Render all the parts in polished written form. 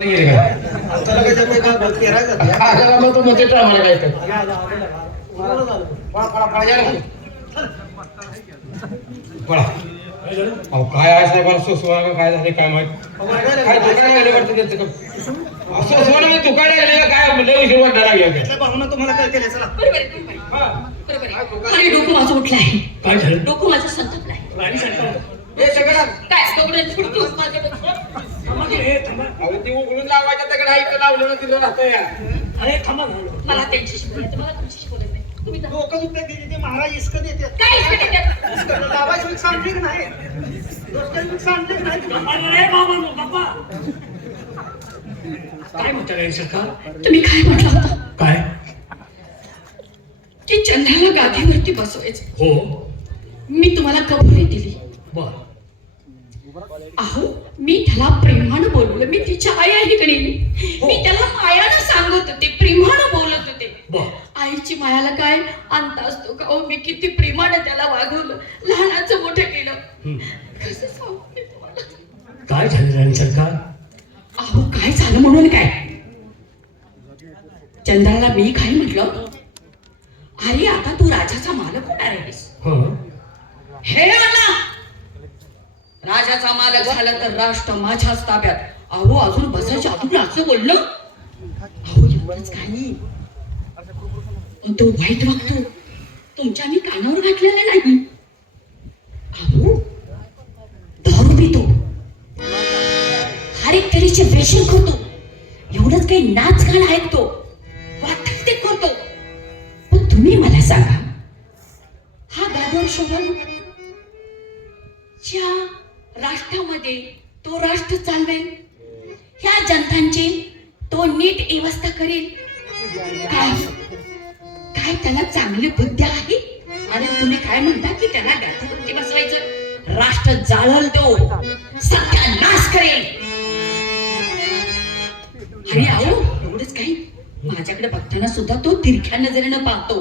त्याला काय जमतंय का बघ केरायचं आता मग तो मध्ये टाळायला काय तर पळा अहो काय आहे साहेब सोसवायला काय झाले काय माहित काय दुकान गेले वाटतं त्यांचं असं सोनं मी दुकान गेले काय लय उशीर वाटणार लागले भावना तुम्हाला कळते चला अरे डोकं माझं उठलं आहे. काय झालं डोकं माझं संतपलं आहे. हे सगळं काय दगडात फुटतोस माझ्या डोक्यात? अहो ती उघडून लावायच्या दगड इथं लावलं तिथं राहतं या अरे थांबा मला त्यांच्याशी बोलायचं, मला तुमच्याशी बोलायचं नाही. तुम्ही जा. डोकं दुखते ते महाराज इसकं देतात काय इकडे येतात? लावायचं मिक्स आणली की नाही डोक्याला मिक्स आणली की नाही अरे बाबा बाबा काय म्हणता काय सरकार तुम्ही काय म्हटलं होतं काय की चंद्राला गादीवरती बसवायचं? हो मी तुम्हाला कबुली दिली. बर अहो मी त्याला प्रेमानं बोलवलं. मी तिची आई आहे की नाही? मी त्याला मायानं सांगत होते, प्रेमानं बोलत होते. बर आईची मायाला काय अंत असतो का? मी किती प्रेमानं त्याला वागवलं, लहानाचं मोठं केलं. कसं सांगू मी तुम्हाला? काय झालं राणी सरकार अहो काय झालं म्हणून काय? चंद्राला मी काय म्हटलं, अरे आता तू राजाचा मालक होणार आहेस. हे आला राजाचा मालक झाला तर राष्ट्र माझ्याच ताब्यात. अहो अजून बसायच्या अजून असं बोललं. अहो एवढंच काही तो वाईट वागतो, तुमच्या मी कानावर घातलेले नाही. अहो दारू पितो, हर एक तऱ्हेचे वेषण करतो, एवढंच काही नाच गाणं ऐकतो, वाटत ते करतो. पण तुम्ही मला सांगा, हा गादर शोभन ज्या राष्ट्रामध्ये तो राष्ट्र चालवेल, ह्या जनतांची तो नीट व्यवस्था करेल, काय काय त्याला चांगली बुद्धी आहे? आणि तुम्ही काय म्हणता की त्याला गादीवरती बसवायचं? राष्ट्र जाळल तो, सत्यानाश करेल. अरे अहो एवढंच काही, माझ्याकडे बघताना सुद्धा तो तिरख्या नजरेनं पाहतो.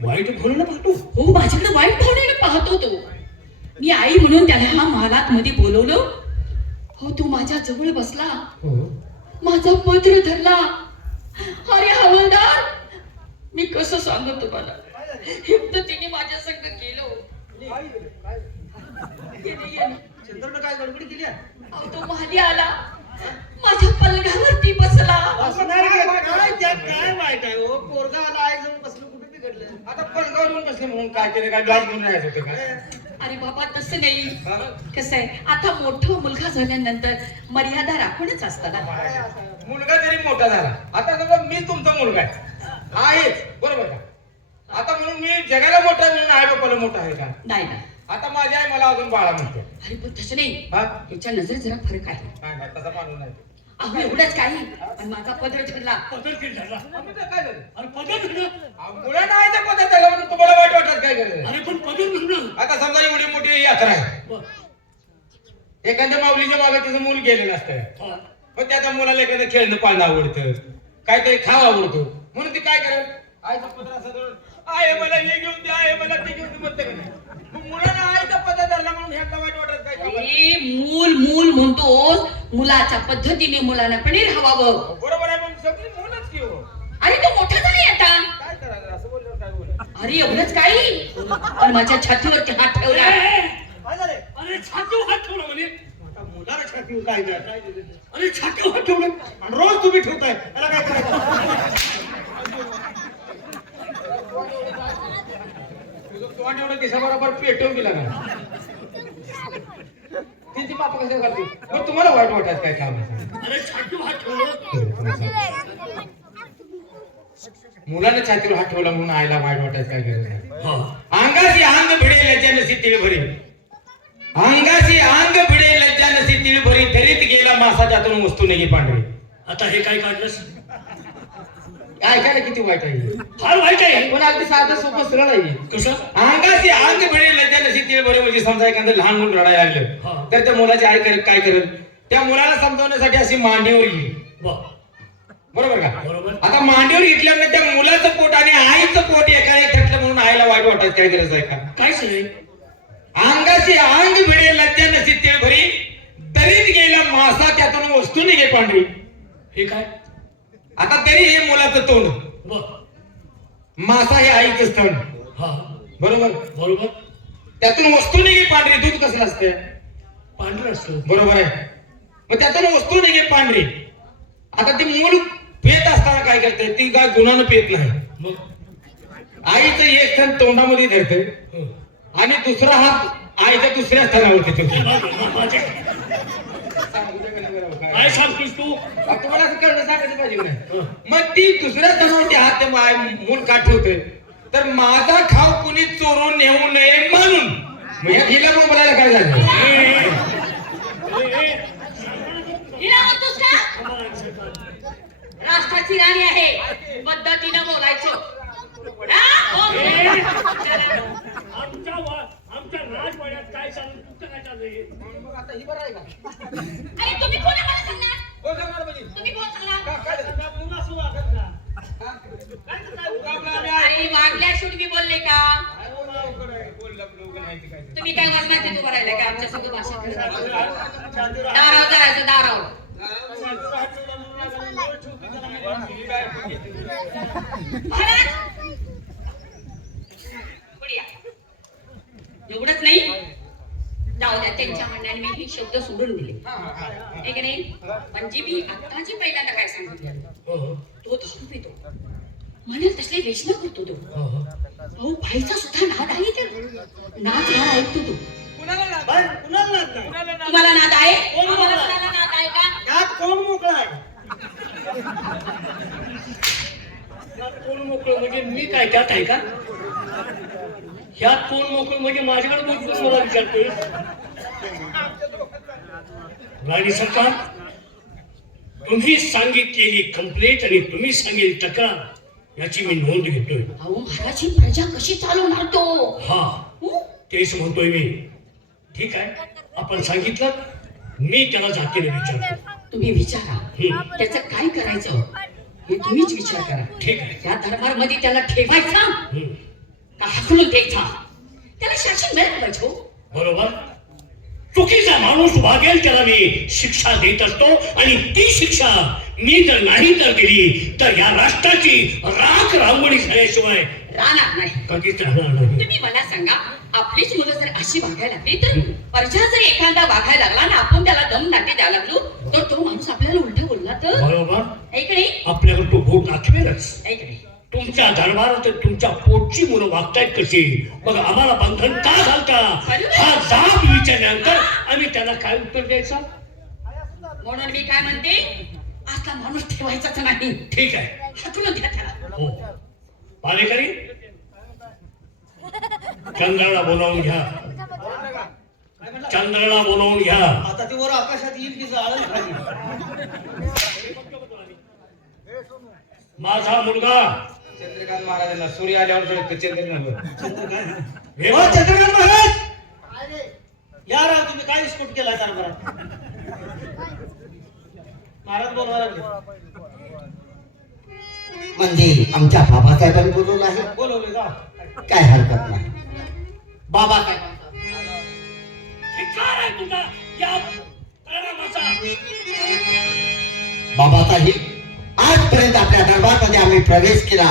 वाईट भावनेनं पाहतो हो माझ्याकडे वाईट भावनेनं पाहतो तो. मी आई म्हणून त्याला हा महालात मध्ये बोलवलं. हो तो माझ्या जवळ बसला, माझा पत्र धरला. अरे हवालदार, मी कसं सांगू तुम्हाला, एकदा तिने माझ्या संग केलं. चंद्रनं काय गडबडी केली अहो तो महाली आला, माझ्या पलंगावरती बसला. असं नाही काय त्यात काय वाईट आहे हो पोरगा आला आहे जवळ बसलं कुठे बिघडलं आता पलंगावर येऊन बसले म्हणून काय केलं काय गाज घेऊन राहायचं होतं काय अरे बाबा तसं नाही. कसं आहे, आता मोठं मुलगा झाल्यानंतर मर्यादा राखूनच असतं ना. मुलगा जरी मोठा झाला, आता समजा मी तुमचा मुलगा आहेच बरोबर का? आता म्हणून मी जगाला मोठा आहे म्हणून आई बापाला मोठा आहे का? नाही ना. आता माझी आई मला अजून बाळा म्हणते. अरे पण तसं नाही, हा? तुमच्या नजरेत जरा फरक आहे. नाही नाही, तसा मानून नाही. अहो एवढंच काही, आणि माझा पदर ठरला. पदर केलं झाला मग ते काय झालं? अरे पदर म्हणलं अहो, मुलांना आहे त्या पद्धत त्याला म्हणून तुम्हाला वाईट वाटत काय करायचं? अरे पण पदर म्हणलं आता समजा एवढी मोठी यात्रा आहे, एखाद्या माऊलीच्या मागे तिचं मूल गेलेलं असतं, मग त्याच्या मुलाला एखादं खेळणं पाळणं आवडतं, काहीतरी खावं आवडतो, म्हणून ती काय करेल, आईचं पत्र असं धरून, आहे मला हे घेऊन द्या, आहे मला ते घेऊन दे म्हणतं का नाही? मग मुलाला आईचा पत्र धरला म्हणून ह्याला वाईट वाटत काय? अरे मूल मूल म्हणतो, मुलाच्या पद्धतीने मुलानं पण राहावं. बरोबर आहे, मग सगळी मुलंच की हो. अरे तो मोठा झाला आता. काय करायचं असं बोलल्यावर काय बोलायचं? अरे एवढंच काही, पण माझ्या छातीवरती हात ठेवला. काय झालंय? अरे छातीवर हात ठेवला म्हणे आता मुलाला छातीवर काय द्या काय दिलं? अरे छातीवर हात ठेवला आणि रोज तुम्ही ठेवताय त्याला काय करायचं? तुझं तोंड एवढं दिसाबरोबर पेटवून गेला ना तिची बापा कसं करते? मग तुम्हाला वाईट वाटायचं काय काम आहे? अरे छातीवर हात ठेवला मुलाने छातीवर हात ठेवला म्हणून आईला वाईट वाटायचं काय करायचं? हा अंगाची अंग भिडे लज्जा नसी तिळ भरी, अंगाची अंग भिडे लज्जा नसी तिळ भरी, धरीत गेला मासा त्यातून वस्तू नाही पांढरी. आता हे काय काढलंस ऐकायला किती वाईट आहे, फार वाईट आहे पण अगदी साधं सोपं सरळ आहे. कसं अंगाची अंग भिडे लज्जा नसी तिळ भरी म्हणजे समजा एखादं लहान मुलं रडायला हा. लागलं तर त्या मुलाची आई काय करेल, त्या मुलाला समजवण्यासाठी अशी मांडीवर येईल, बरोबर का? बरोबर. आता मांडीवर घेतल्यानंतर त्या मुलाचं पोट आणि आईचं पोट एका एक घातलं म्हणून आईला वाईट वाटायचं काय गरज आहे का? काहीच नाही अंगाची अंग भिडे लज्जा नसी तिळ भरी, दरीत गेला मासा त्यातून वस्तू निघे पांढरी. हे काय आता तरी हे मुलाचं तोंड, बर मासा हे आईचं स्तन, हा बरोबर. बरोबर त्यातून वस्तू निघे पांढरी. दूध कसलं असते? पांढरं असतं बरोबर आहे. मग त्यातून वस्तू निघे पांढरी. आता ती मूल पेत असताना काय करते? ती काय गुणानं पेत नाही. मग आईचं एक स्तन तोंडामध्ये धरते हं. आणि दुसरा हात आईच्या दुसऱ्या स्तनावरती ठेवते. काय सांगतोस तू तुम्हाला असं कळलं सांगायचं पाहिजे की नाही? हं. मग ती दुसऱ्या स्तनावरती हात ते मूल का ठेवते? तर माझा खाव कुणी चोरून नेऊ नये म्हणून. मग या हिला मग बोलायला काय झालं? हिला म्हणतोस का? राष्ट्राची राणी आहे, पद्धतीनं बोलायचं. हा? बोल. आमच्या राजवाड्यात काय चालू तुमचं काय चाललंय मग आता ही बरं आहे का? अरे तुम्ही कोण आम्हाला सांगणार? कोण सांगणार म्हणजे? तुम्ही कोण सांगणार? काय झालं? अरे वागल्या तुम्ही बोलले का? तुम्ही काय वजनाचे उभं राहिले का आमच्या सगळं भाषा करत? दारावर जायचं, दारावर. महाराज, पुढे या. एवढंच नाही, जाऊ द्या, त्यांच्या म्हणण्याने मी हे शब्द सोडून दिले, आहे की नाही? म्हणजे मी आत्ताची पहिल्यांदा काय सांगितलं, तो दारू पितो, म्हणे तसले व्यसन करतो तो. अहो बाईचा सुद्धा नाद आहे, तर नाद हा ऐकतो तो. तुम्हाला नाद आहे? आम्हाला कोणाला नाद आहे का? यात कोण मोकळा आहे? कोण मोकळं म्हणजे मी काय त्यात आहे का? ह्यात कोण मोकळं म्हणजे माझ्याकडे बघून मला विचारतोय. राणी सरकार, तुम्ही सांगितलेली कंप्लेंट आणि तुम्ही सांगितलेली तक्रार याची मी नोंद घेतोय. अहो महाराज, ही प्रजा कशी चालवणार तो? हा तेच म्हणतोय मी. ठीक आहे, आपण सांगितलं, मी त्याला जातीने विचारतो. तुम्ही विचारा, त्याचं काय करायचं हे तुम्हीच विचार करा. ठीक आहे. या दरबारमध्ये त्याला ठेवायचा हम्म. का हाकलून द्यायचा? त्याला शासन मिळालं पाहिजे हो. बरोबर. चुकीचा माणूस वागेल त्याला मी शिक्षा देत असतो, आणि ती शिक्षा मी जर नाही तर दिली तर या राष्ट्राची राख रांगोळी झाल्याशिवाय राहणार नाही. कधीच राहणार नाही. तुम्ही मला सांगा, आपलीच मुलं जर अशी वागायला लागली, तर प्रजा जर एखादा वागायला लागला ना, आपण त्याला दम नाटे द्यायला लागलो, तर तो माणूस आपल्याला उलट बोलला तर बरोबर. ऐकणे आपल्याकडे तो बोट दाखवेलच. ऐकणे. तुमच्या दरबारात तुमच्या पोटची मुलं वागतायत कशी, मग आम्हाला बंधन का घालता, हा जाब विचारल्यानंतर आम्ही त्याला काय उत्तर द्यायचं? म्हणून मी काय म्हणते, असला माणूस ठेवायचाच नाही. ठीक आहे. हाकलून द्या त्याला. हो. पालेकरी, चंद्राला बोलावून घ्या. चंद्राला बोलावून घ्या. आता ती वर आकाशात येईल की जाळं खाली. माझा मुलगा चंद्रकांत महाराजांना सूर्य आल्यावर चंद्रकांत हो, चंद्रकांत महाराज, या राव, तुम्ही काय विस्फोट केला कारभारात? महाराज बोलवा लागले. म्हणजे आमच्या बाबासाहेबांनी बोलवलं आहे. बोलवले जा. काय हरकत नाही. बाबा काय म्हणतात? धिक्कार आहे तुझा या परिणामाचा. बाबासाहेब, आजपर्यंत आपल्या दरबारमध्ये आम्ही प्रवेश केला,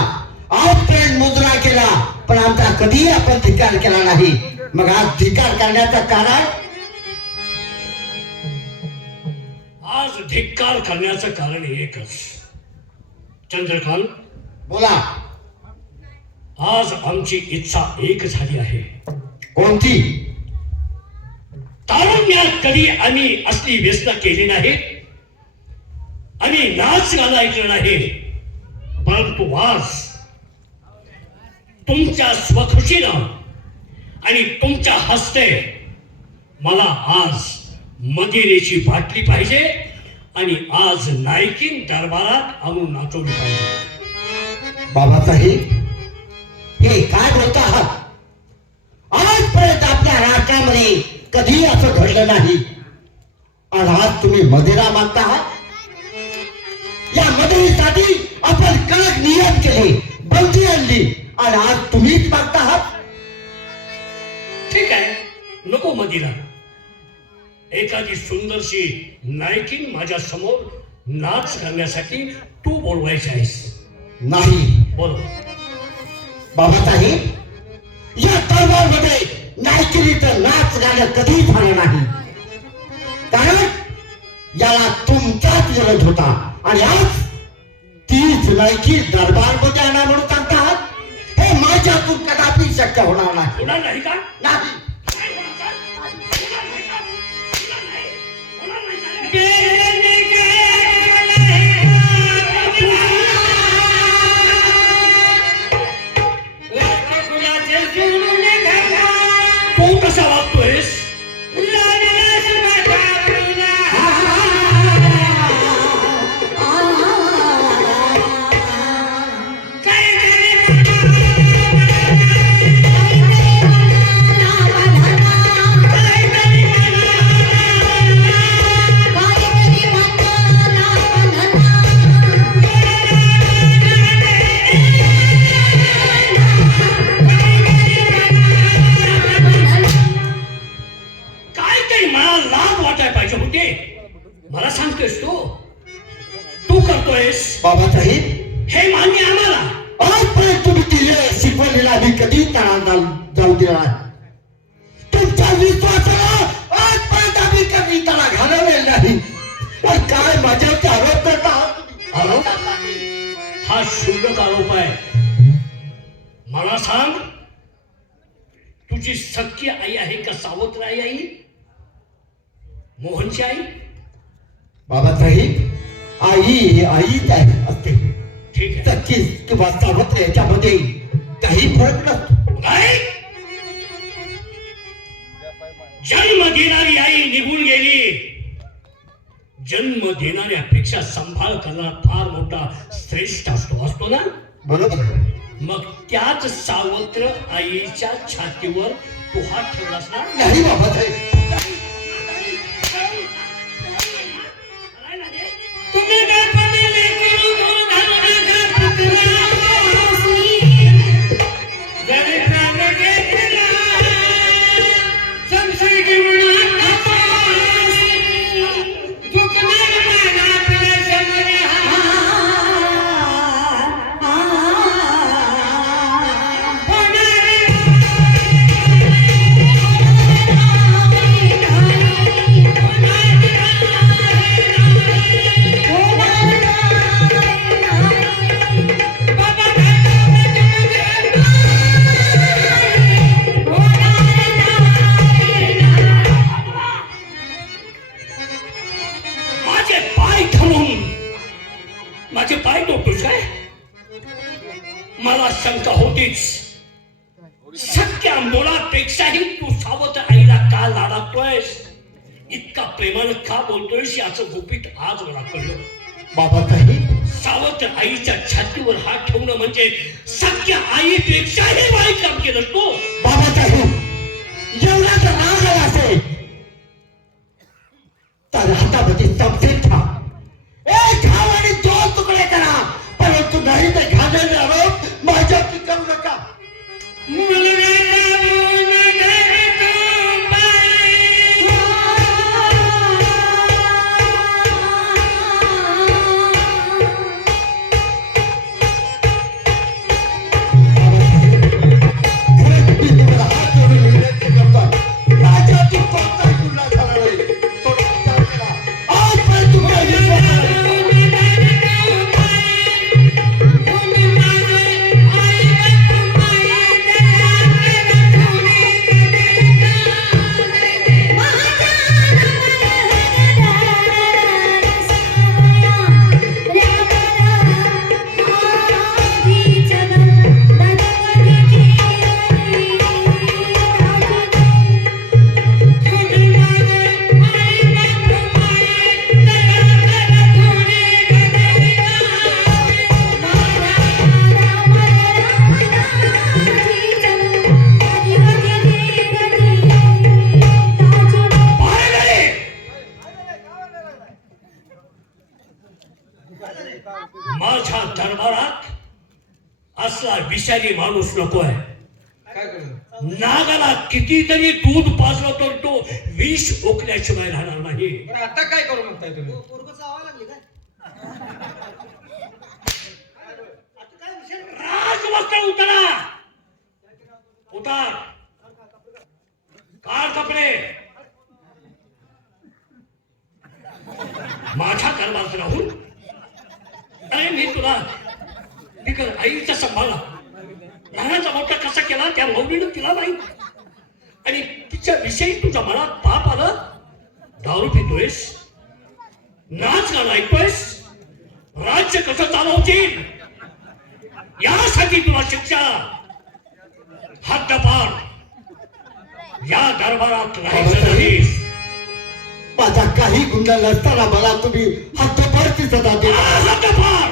आजपर्यंत मुजरा केला, पण आमचा कधीही आपण धिक्कार केला नाही. मग आज धिक्कार करण्याचं कारण? आज धिक्कार करण्याचं कारण एकच. चंद्रकांत, बोला. आज आमची इच्छा एक झाली आहे. कोणती? तारुण्यात कधी आम्ही असली व्यसन केली नाही, आम्ही नाच गाणं ऐकलं नाही, परंतु आज तुमच्या स्वखुशीनं आणि तुमच्या हस्ते मला आज मदिरेची बाटली पाहिजे, आणि आज नायकीन दरबारात आणून नाचवली पाहिजे. बाबासाहेब, हे काय बोलता आहात? आजपर्यंत आपल्या राष्ट्रामध्ये कधी असं घडलं नाही, आणि आज तुम्ही मदिरा मागता आहात. या मदिरेसाठी आपण कडक नियम केले, बंदी आणली, आणि आज तुम्हीच मागता आहात. ठीक आहे, नको मदिरा. एखादी सुंदरशी नायकीन माझ्या समोर नाच करण्यासाठी तू बोलवायची आहेस. नाही बोल. बाबासाहेब, या तळवामध्ये नायकिरीचं नाच गाणं कधी झालं नाही. कारण याला तुमचाच विरोध होता आणि आज तीच नायकी दरबारमध्ये आणा म्हणून सांगतात. हे माझ्यातून कदापि शक्य होणार नाही. होणार नाही का? नाही. नाही होणार का? होणार नाही का? होणार नाही. होणार नाही का? तू कसा वागतोयस? काय काही मला लाज वाटायला पाहिजे होते. मला सांगतोयस तू करतोयस बाबासाहेब, हे मान्य आम्हाला. आजपर्यंत तुम्ही दिले शिकवलेला मी कधी जाऊ दिला नाही. तुमच्या विश्वासाला आजपर्यंत आम्ही कधी त्याला घालवलेलं नाही. पण काय माझ्यावरती आरोप करता आहात तुम्ही? आरोप? हा क्षुल्लक आरोप आहे. मला सांग, तुझी सख्खी आई आहे का सावत्र आई? मोहनची आई? बाबासाहेब, आई आईच आहे असते. ठीक आहे. सख्खी किंवा सावत्र याच्यामध्ये काही फरक नसतो. काय? जन्म देणारी आई निघून गेली. जन्म देणाऱ्यापेक्षा सांभाळ करणारा फार मोठा श्रेष्ठ असतो ना. बरोबर. मग त्याच सावत्र आईच्या छातीवर तू हात ठेवलास ना. नाही बाबासाहेब, माझे पाय तोडतोस काय? मला शंका होतीच. सख्या मुलापेक्षाही तू सावत्र आईला का लाडावतोयस? इतका प्रेमानं का बोलतोयस याचं गुपित आज मला कळलं. बाबासाहेब, सावत्र आईच्या छातीवर हात ठेवणं म्हणजे सख्या आईपेक्षाही वाईट काम केलं तो. बाबासाहेब, एवढा जर राग आला असेल तर हातामध्ये समजेल ठा. एक घाव आणि दोन तुकडे करा, परंतु नाही ते घालेले आरोप माझ्यावरती करू नका. खरंच मी तुम्हाला हात जोडून विनंती करतो, माझ्यावरती कोणताही गुन्हा झाला नाही. तो विचार केला. आजपर्यंत तुमच्या विश्वासाला माझ्या दरबारात असला विषारी माणूस नको आहे. काय करू? नागाला कितीतरी दूध पाजलं तर तो विष ओकल्याशिवाय राहणार नाही. पण आता काय करू म्हणताय तुम्ही? पोरगं चावायला लागले काय? आता काय विषय? राजवस्त्र उतरा, उतार, काढ कपडे. माझ्या गर्भात राहून अरे मी तुला आईचा सांभाळला, लहानाचा मोठा कसा केला त्या मौलीनं तिला माहित, आणि तिच्या विषयी तुझ्या मनात पाप आलं. दारू पितोयस, नाच गाणं ऐकतोयस, राज्य कसं चालवतील यासाठी तुला शिक्षा. हद्दपार, या दरबारात राहायचं नाही. माझा काही गुन्हा नसताना मला तुम्ही हद्दपारची सजा देता. हद्दपार.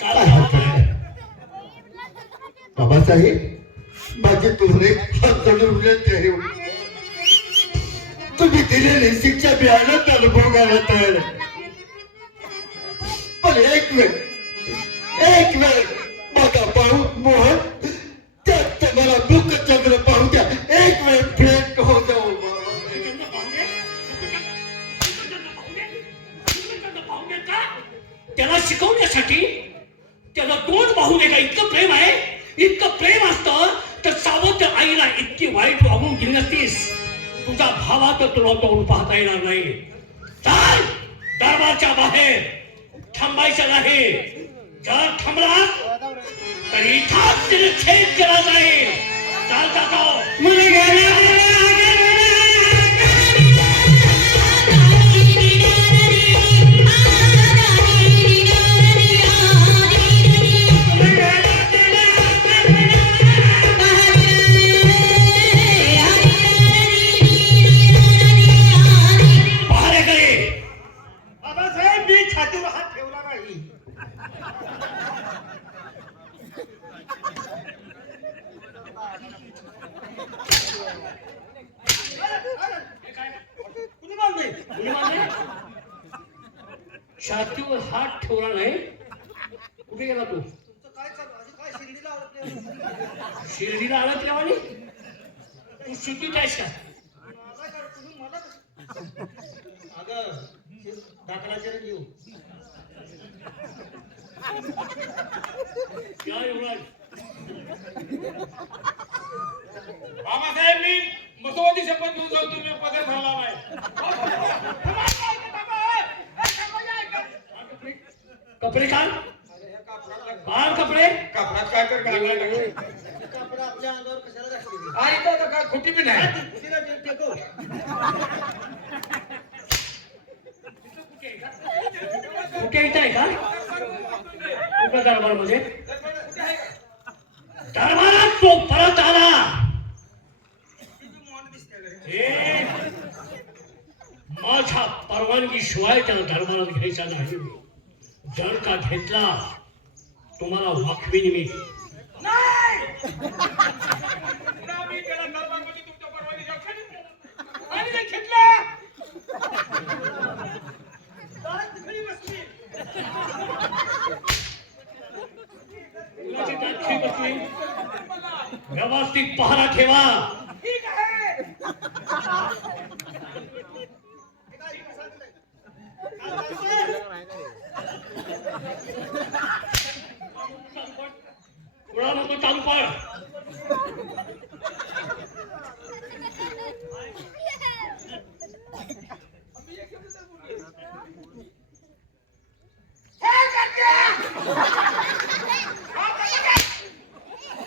काय हरकत नाही. बाबासाहेब, माझे तुम्ही हात जोडून विनंती आहे. तुम्ही दिलेली शिक्षा मी आनंदाने भोगायला तयार आहे. पण एक वेळ माझा पाहू मोहन, त्यात मला दुःख चंद्र पाहू द्या. एक वेळ भेट हो जाऊ. त्याला शिकवण्यासाठी त्याला दोन बाहू का इतकं प्रेम आहे. इतकं प्रेम असतं तर सावत्र आईला इतकी वाईट वागून गेली नसतीस. तुझ्या भावात तुला तोंड पाहता येणार नाही. चाल दरबारच्या बाहेर, थांबायचं नाही. जर थांबला तर इथाच तिने छेद केला जाईल. चाल जातो. बाबासाहेब, मी छातीवर हात ठेवला नाही. कुणी बांधले? छातीवर हात ठेवला नाही. कुठे गेला तू? तुमचं काय चालू? आधी काय शिंदीला आवडत नाही? शिर्डीला आला तेव्हा तू शिर्डीत आहेस का? मला काय तुम्ही मला कसं- अगं, दाखलाचे घेऊ. काय युवराज? बाबासाहेब, मी मसोवादी शपथ घेऊन जाऊ. तुम्ही पदर भरला नाही. कपडे काढ, अरे ह्या कापडाला काढ कपडे. कापडात काय तर घालायला लागले. कापड आपल्या अंगावर कशाला दाखवली? आई तर आता काय खोटी बी नाही. कुठेला टेको? कुठे येत आहे का? कुठं दरबार मध्ये? दरबारात तो परत आला. हे, माझ्या परवानगी शिवाय त्याला दरबारात घ्यायचा नाही. जर का घेतला तुम्हाला वाकवीन मी. मी त्याला दरबारमध्ये तुमच्या परवानगीच्या खाली नेलं. आणि ते घेतलं. दारात खडी बसली. कुणाची दाखी बसली? व्यवस्थित पहारा ठेवा. ठीक आहे. हे काय इकडे सांगितलंय? काय सांगितलंय? कुणा नको चालू पड.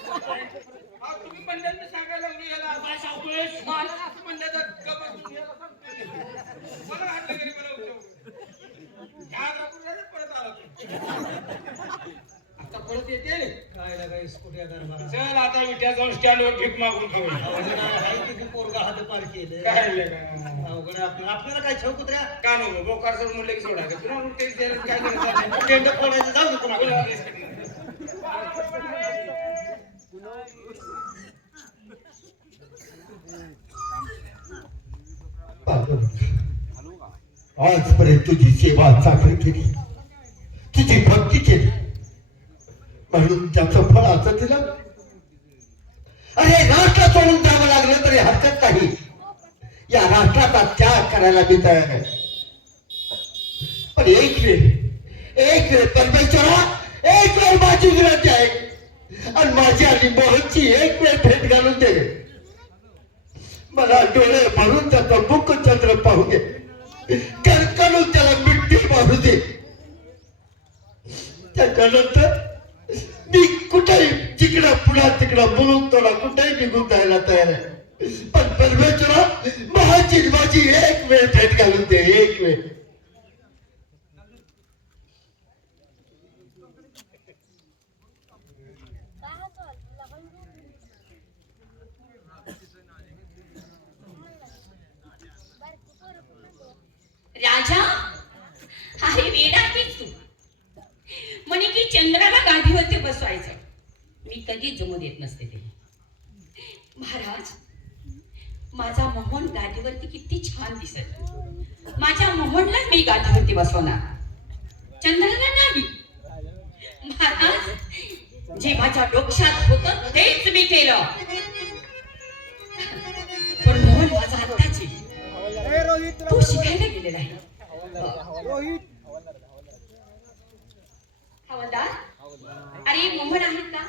तुम्ही म्हणलं सांगायला लागलो याला. काय सांगतोयस? मला असं म्हणलं तर गप्प याला सांगतोय. मला वाटलं घरी मला उठव. ह्या रात्रीलाच परत आला तू. आता परत येते. काय लागाय स्कूटी दरबार? चल आता विट्या जाऊन स्टँडवर भीक मागून खाऊ. किती पोरगा हात पार केलं. काय अवघड आहे आपलं. आपल्याला काय छेव कुत्र्या? का नको बोकार सर म्हणलं की सोडा तुला तेच द्यायला काय करायचं? टेंड फोडायचं जाऊ दे कोणाला. आजपर्यंत तुझी सेवा चाकरी केली, तुझी भक्ती केली, म्हणून त्याचं फळ असं दिलं. अरे राष्ट्र सोडून द्यावं लागलं तरी हरकत नाही, या राष्ट्राचा त्याग करायला मी तयार आहे. पण एक वेळ परमेश्वरा, एक वेळ माझी विनंती आहे आणि माझी आणि मोहनची एक वेळ भेट घालून दे. मला डोळे भरून त्याचं मुख चंद्र पाहू दे, कणकणून त्याला मिठी मारू दे. त्याच्यानंतर मी कुठेही तिकडं पुन्हा तिकडं बोलून तोडा कुठेही निघून जायला तयार आहे. पण परमेश्वरा, माझी एक वेळ भेट घालून दे, एक वेळ. राजा, अरे वेडा आहेस तू. म्हणे की चंद्राला गादीवरती बसवायचं. मी कधी जमू देत नसते ते. महाराज, माझा मोहन गादीवरती किती छान दिसत. माझ्या मोहनलाच मी गादीवरती बसवणार, चंद्राला नाही. महाराज, जे माझ्या डोक्यात होतं तेच मी केलं. पण मोहन माझा आत्ताची तो शिकायला गेलेला आहे. हवालदार, अरे मोहन आहेत का?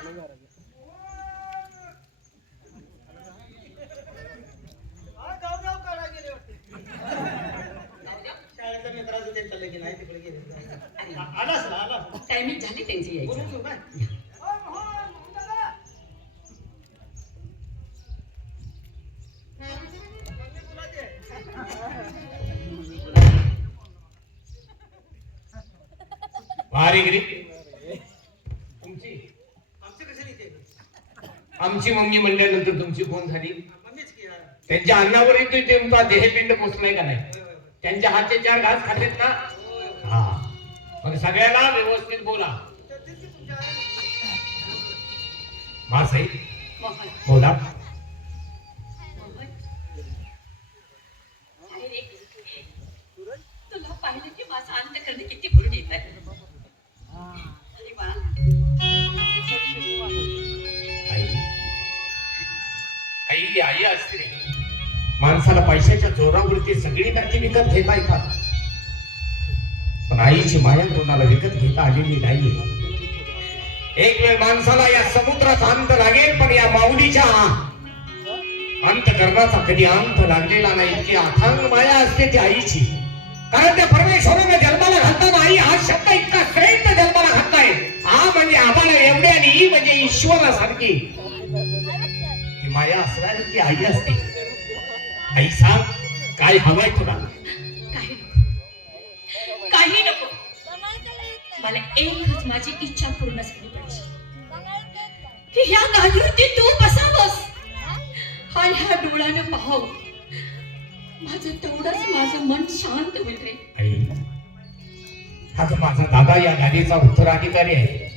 शाळेतल्या मित्राचं ते चाललं की नाही तिकडे गेले. अरे, आलास ना, आला. टायमिंग झाली त्यांची यायची. बोलून घेऊ काय? भारीगिरी तुमची. आमची कशाला इथे? आमची मम्मी म्हणल्यानंतर तुमची कोण झाली? मम्मीच की यार. त्यांच्या अन्नावरही तुमचा देहपिंड पोचलाय का नाही? त्यांच्या हातचे 4 घास खातेत ना? हा, मग सगळ्याला व्यवस्थित बोला. तर तेच की तुमच्या आई. मा साई मोहन, बोला. मोहन. अरे रे, तुला पाहिलं की माझा अंतःकरण किती भरून येत आहे. अरे बाळा, आई आई असते रे. माणसाला पैशाच्या जोरावरती सगळी नाती विकत घेता येतात, पण आईची माया कोणाला विकत घेता आलेली नाहीये. एक वेळ माणसाला या समुद्राचा अंत लागेल, पण या माऊलीच्या अंतकरणाचा कधी अंत लागलेला नाही. इतकी अथांग माया असते ती आईची. कारण त्या परमेश्वराने जन्माला घालताना आई हा शब्द इतका श्रेष्ठ जन्माला घातलाय. आ म्हणजे आम्हाला एवढे आणि ई म्हणजे ईश्वरासारखी ती माया असणारी ती आई असते. आई सांग, काय हवंय तुला? काही नको, काही नको. मला एकच माझी इच्छा पूर्ण झाली पाहिजे की ह्या गादीवरती तू बसावस आणि ह्या डोळ्यानं पाहावं. माझं तेवढंच माझं मन शांत होईल रे. आई, हा तर माझा दादा या गाडीचा उत्तराधिकारी आहे.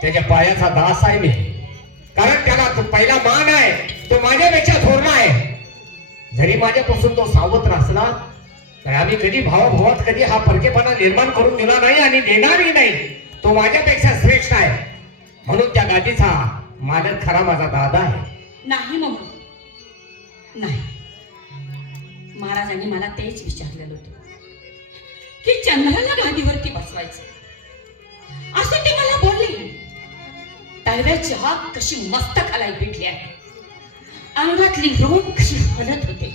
त्याच्या पायाचा दास आहे मी. कारण त्याला तो पहिला मान आहे, तो माझ्यापेक्षा थोरला आहे. जरी माझ्यापासून तो सावध नसला तर आम्ही कधी भावाभावात कधी हा फरकेपणा निर्माण करून दिला नाही आणि देणारही नाही. तो माझ्यापेक्षा श्रेष्ठ आहे, म्हणून त्या गादीचा मालक खरा माझा दादा आहे. नाही मम्मा, नाही. महाराजांनी मला तेच विचारलेलं होतं की चंद्राला गादीवरती बसवायचं असं ते मला बोलले. तळव्याची आग कशी मस्तकाला पेटली आहे, अंगातली रोम कशी हलत होते,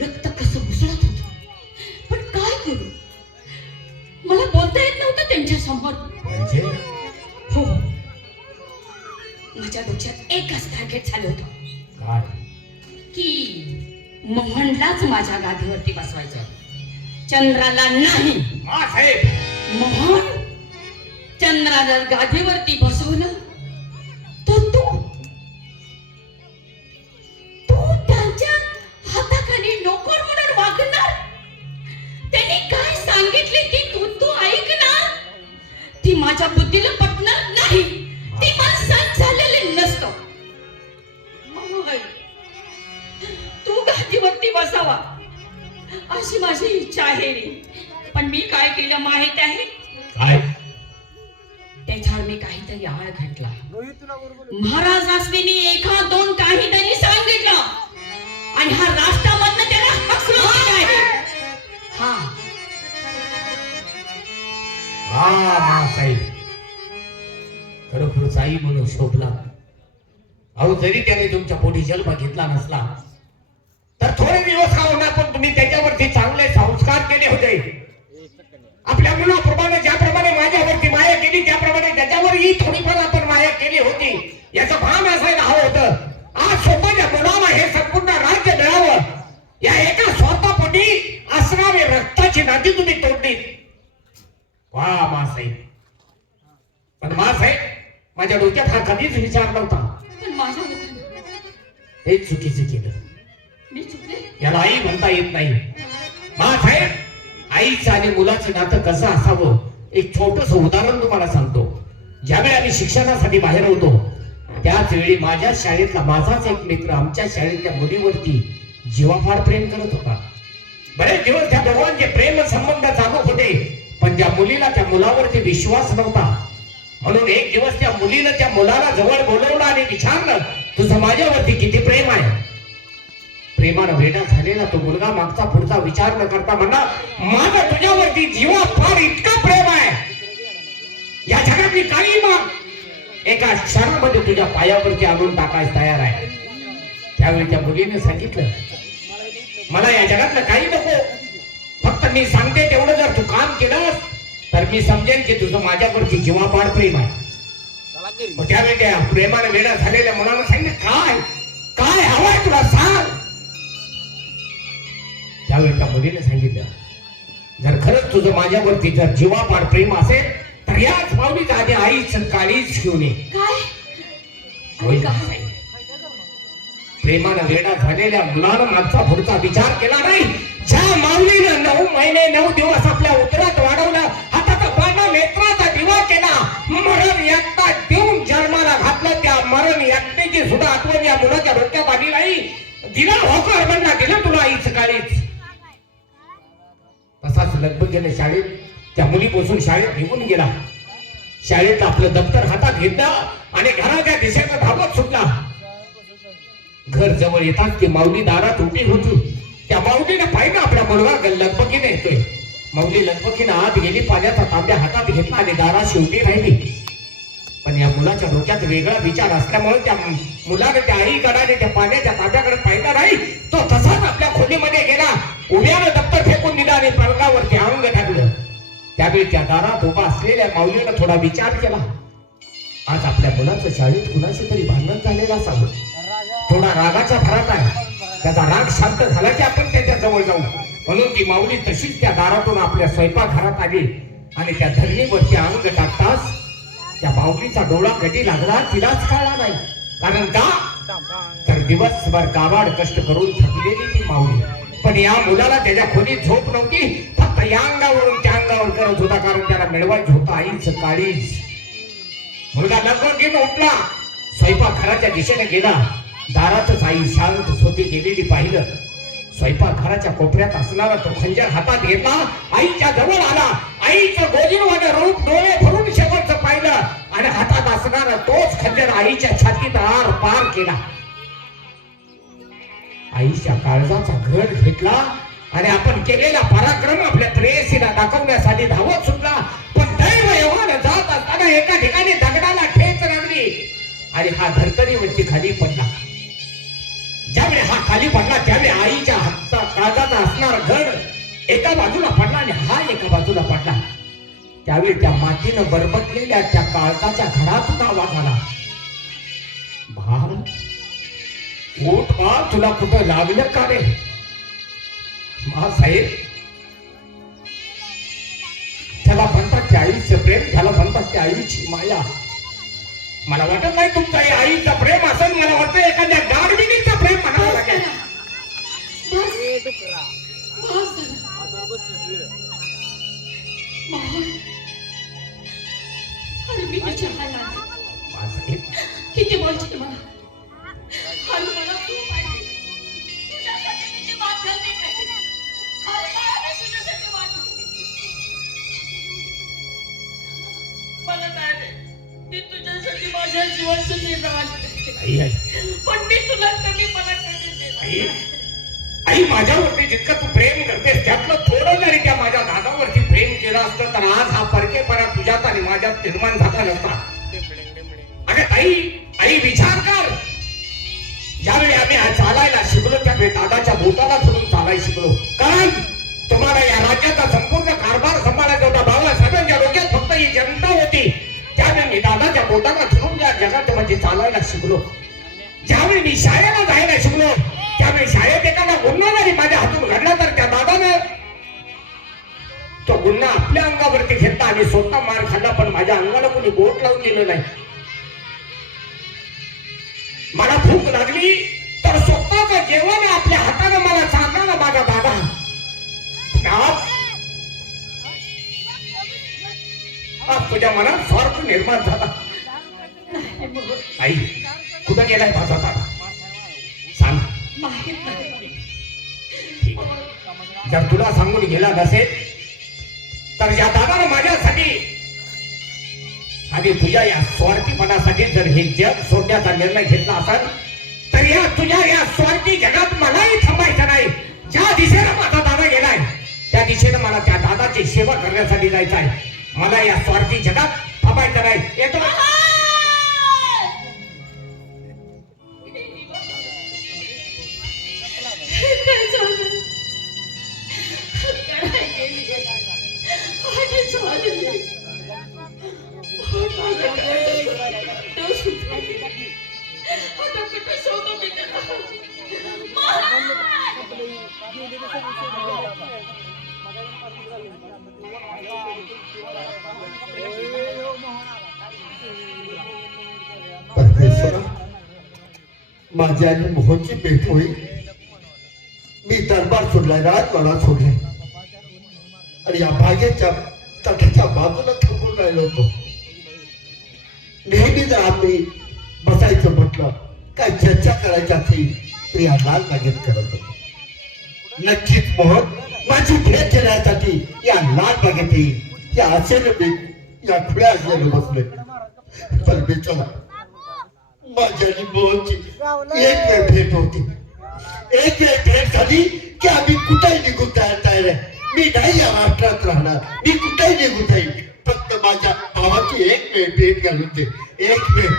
रक्त कसं घुसळत होत. पण काय करू, मला बोलता येत नव्हतं त्यांच्या समोर. म्हणजे हो, माझ्या डोक्यात एकच टार्गेट झालं होतं काय? की मोहनलाच माझ्या गादीवरती बसवायचं, चंद्राला नाही. हा साहेब, मोहन चंद्राला गादीवरती बसवलं तर तू त्यांच्या हाताखाली नोकर म्हणून वागणार. त्यांनी काय सांगितले तू ऐकणार. ती माझ्या बुद्धीला पटणार नाही. ती मला सहन झालेली नसतं. मोहन, तू गादीवरती बसावा अशी माझी इच्छा आहे रे. पण मी काय केलं माहित आहे? काय? त्याच्यावर मी काहीतरी आळ घातला. महाराजांनी मी 1-2 काहीतरी सांगितलं शोभला. अहो जरी त्याने तुमच्या पोटी जन्म घेतला नसला तर थोडे दिवस का होणार पण तुम्ही त्याच्यावरती चांगले संस्कार केले होते. आपल्या मुलाप्रमाणे ज्याप्रमाणे माझ्यावरती माया केली त्याप्रमाणे त्याच्यावरही थोडीफार आपण माया केली होती. याचं भान असायला हवं होतं. आज स्वतःच्या मुलाला हे संपूर्ण राज्य मिळावं या एका स्वार्थापोटी असणारी रक्ताची नाती तुम्ही तोडली. वा मासाहेब, पण मासाहेब माझ्या डोक्यात हा कधीच विचार नव्हता. पण माझ्या मुखाने हे चुकीचं केलं. मी चुकले. याला आई म्हणता येत नाही. मासाहेब, आईचं आणि मुलाचं नातं कसं असावं एक छोटस उदाहरण तुम्हाला सांगतो. ज्यावेळी आम्ही शिक्षणासाठी बाहेर होतो त्याच वेळी माझ्या शाळेतला माझाच एक मित्र आमच्या शाळेतल्या मुलीवरती जीवापाड प्रेम करत होता. बरेच दिवस त्या दोघांचे प्रेम संबंध चालू होते पण त्या मुलीला त्या मुलावरती विश्वास नव्हता. म्हणून एक दिवस त्या मुलीनं त्या मुलाला जवळ बोलवलं आणि विचारलं, तुझं माझ्यावरती किती प्रेम आहे? प्रेमानं वेडा झालेला तो मुलगा मागचा पुढचा विचार न करता म्हणला, माझं तुझ्यावरती जीवापाड इतका प्रेम आहे, या जगातली काही माग एका क्षणामध्ये तुझ्या पायावरती आणून टाकायला तयार आहे. त्यावेळी त्या मुलीने सांगितलं, मला या जगातलं काही नको, फक्त मी सांगते तेवढं जर तू काम केलंस तर मी समजेन की तुझं माझ्यावरती जीवापाड प्रेम आहे. मग त्यावेळी त्या प्रेमाने वेडा झालेल्या मुलानं सांगितलं, काय काय हवंय तुला सांग. त्यावेळी त्या मुलीने सांगितलं, जर खरंच तुझं माझ्यावरती जर जीवापाड प्रेम असेल तर याच माऊलीच आधी आईच काळीच घेऊन ये. काय होय काय? प्रेमानं वेडा झालेल्या मुलानं मागचा पुढचा विचार केला नाही. ज्या माऊलीनं 9 महिने 9 दिवस आपल्या उदरात वाढवलं, हाताचा पाना नेत्राचा दिवा केला, मरण यातना देऊन जन्माला घातलं, त्या मरण यातनेची सुद्धा आठवण या मुलाच्या डोक्यात आली नाही. दिला होकार म्हणला, दिला तुला आईच काळीच. तसाच लगबग गेले शाळेत. त्या मुली बसून शाळेत निघून गेला. शाळेत आपलं दप्तर हातात घेतलं आणि घराच्या दिशेनं धावत सुटला. घर जवळ येतात ती माऊली दारात उभी होती. त्या माऊलीने पाहिलं आपला मुलगा लगबगीने येतोय. माऊली लगबगीने आत गेली, पाण्याचा तांब्या हातात घेतला आणि दाराशी उभी राहिली. पण या मुलाच्या डोक्यात वेगळा विचार असल्यामुळे त्या मुलाने त्या आईकडे त्या पाण्याच्या तांब्याकडे पाहिला नाही. तो तसाच आपल्या खोलीमध्ये गेला, उभ्यानं दप्तर फेकून दिला आणि पलंगावरती अंग टाकलं. त्यावेळी त्या दारात उभा असलेल्या माऊलीनं थोडा विचार केला, आज आपल्या मुलाचं शाळेत कुणाशी तरी भांडण झालेलं असावं. थोडा रागाच्या भरात आहे. त्याचा राग शांत झाला की आपण त्याच्या जवळ जाऊ. म्हणून ती माऊली तशीच त्या दारातून आपल्या स्वयंपाकघरात आली आणि त्या धरणीवरती अंग टाकताच त्या माऊलीचा डोळा कधी लागला तिलाच कळला नाही. कारण का तर दिवसभर काबाड कष्ट करून थकलेली ती माऊली. पण या मुलाला त्याच्या खोलीत झोप नव्हती, फक्त या अंगावरून त्या अंगावर करत होता, कारण त्याला मिळवायचं होतं आईच काळीच. मुलगा लगबग घेऊन उठला, स्वयंपाकघराच्या दिशेने गेला. दारातच आई शांत झोपी गेलेली पाहिलं. स्वयंपाकघराच्या कोपऱ्यात असणारा तो खंजर हातात घेतला, आईच्या जवळ आला. आईचं गोजीरवाणं रूप डोळे भरून शेवटचं पाहिलं आणि हातात असणारा तोच खंजर आईच्या छातीत आर पार केला. आईच्या काळजाचा घड घेतला आणि आपण केलेला पराक्रम आपल्या प्रेयसीला दाखवण्यासाठी धावत सुटला. पण दैव एवढं जात असताना एका ठिकाणी दगडाला ठेच लागली आणि हा धरतरीवरती खाली पडला. ज्यावेळी हा खाली पडला त्यावेळी आईच्या हातचा काळजाचा असणारा घड एका बाजूला पडला आणि हा एका बाजूला पडला. त्यावेळी त्या मातीनं बरबटलेल्या त्या काळजाच्या घरातून आवाज आला, भार ओट बा, तुला कुठं लागलं का रे? साहेब, त्याला म्हणतात की आईचं प्रेम, त्याला म्हणतात की आईची माया. मला वाटत नाही तुमचं हे आईचं प्रेम असेल, मला वाटतं एखाद्या गाडबिनीचं प्रेम म्हणावं लागेल. किती बोलते मला, आणि मला तू पाहिजे. तुझ्यासाठी किती वाट घालते काय? तुझ्यासाठी वाट मला काय नाही, मी तुझ्यासाठी माझ्या जीवाचं निर्माण केले, पण मी तुला कमीपणा कधी आई माझ्यावरती जितकं तू प्रेम करतेस त्यातलं थोडं जरी त्या माझ्या दादावरती प्रेम केलं असतं तर आज हा परकेपणा तुझ्यात आणि माझ्यात निर्माण झाला नसता. अगं ताई, आई विचार कर. ज्यावेळी आम्ही आज चालायला शिकलो त्यावेळी दादाच्या बोटाला धरून चालायला शिकलो. कारण तुम्हाला या राज्याचा संपूर्ण कारभार सांभाळायचा होता. भावा सगळ्यांच्या डोक्यात फक्त ही जनता होती. त्यावेळी मी दादाच्या बोटाला धरून या जगात म्हणजे चालायला शिकलो. ज्यावेळी मी शाळेला जायला शिकलो त्यावेळी शाळेत एखादा गुन्हा जरी माझ्या हातून घडला तर त्या दादाने तो गुन्हा आपल्या अंगावरती घेतला आणि स्वतः मार खाल्ला, पण माझ्या अंगाला कोणी बोट लावून दिलं नाही. मला भूक लागली तर स्वतःचं जेवण आपल्या हाताने मला चालला माझा दादा. आज तुझ्या मनात स्वार्थ निर्माण झाला. आई, कुठं गेलाय माझा दादा? सांग. ठीक. जर तुला सांगून गेला नसेल तर या दादानं माझ्यासाठी आणि तुझ्या या स्वार्थीपणासाठी जर हे जग सोडण्याचा निर्णय घेतला असेल तर या तुझ्या या स्वार्थी जगात मलाही थांबायचं नाही. ज्या दिशेनं माझा दादा गेलाय त्या दिशेनं मला त्या दादाची सेवा करण्यासाठी जायचं आहे. मला या स्वार्थी जगात थांबायचं नाही. येतो. परमेश्वरा, माझी आणि मोहनची भेट होईल. मी दरबार सोडलाय, राजवाडा सोडलाय आणि या बागेच्या तटाच्या बाजूला थांबून राहिलो होतो. नेहमी जर आम्ही बसायचं म्हटलं, काय चर्चा करायच्या असेल तर या लाल बागेत करत होतो. नक्कीच मोहन माझी भेट घेण्यासाठी या लाल बागेत येईल. या आशेने मी या खुल्या आशेने बसलोय. परमेश्वरा, माझ्या आणि मोहनची एक वेळ भेट होती. एक वेळ भेट झाली की आम्ही कुठेही निघून तयार आहे. मी नाही या राष्ट्रात राहणार, मी कुठेही निघून जाईल. फक्त माझ्या भावाची एक वेळ भेट घालून दे. एक वेळ.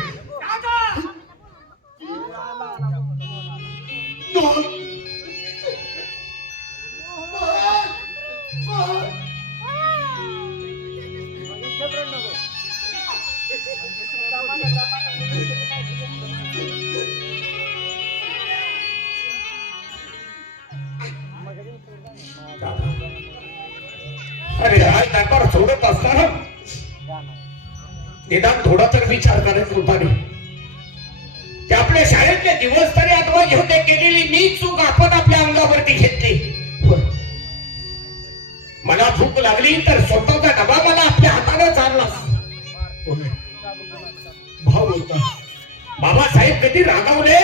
अरे राज दरबार सोडत असताना निदान थोडा तर विचार करायचा होता रे. ते आपल्या शाळेतले दिवस तरी आठवा घेऊन केलेली मी चूक आपण आपल्या अंगावरती घेतली. मला भूक लागली तर स्वतःचा डबा मला आपल्या हाताने चालला. भाव होता. बाबासाहेब कधी रागावले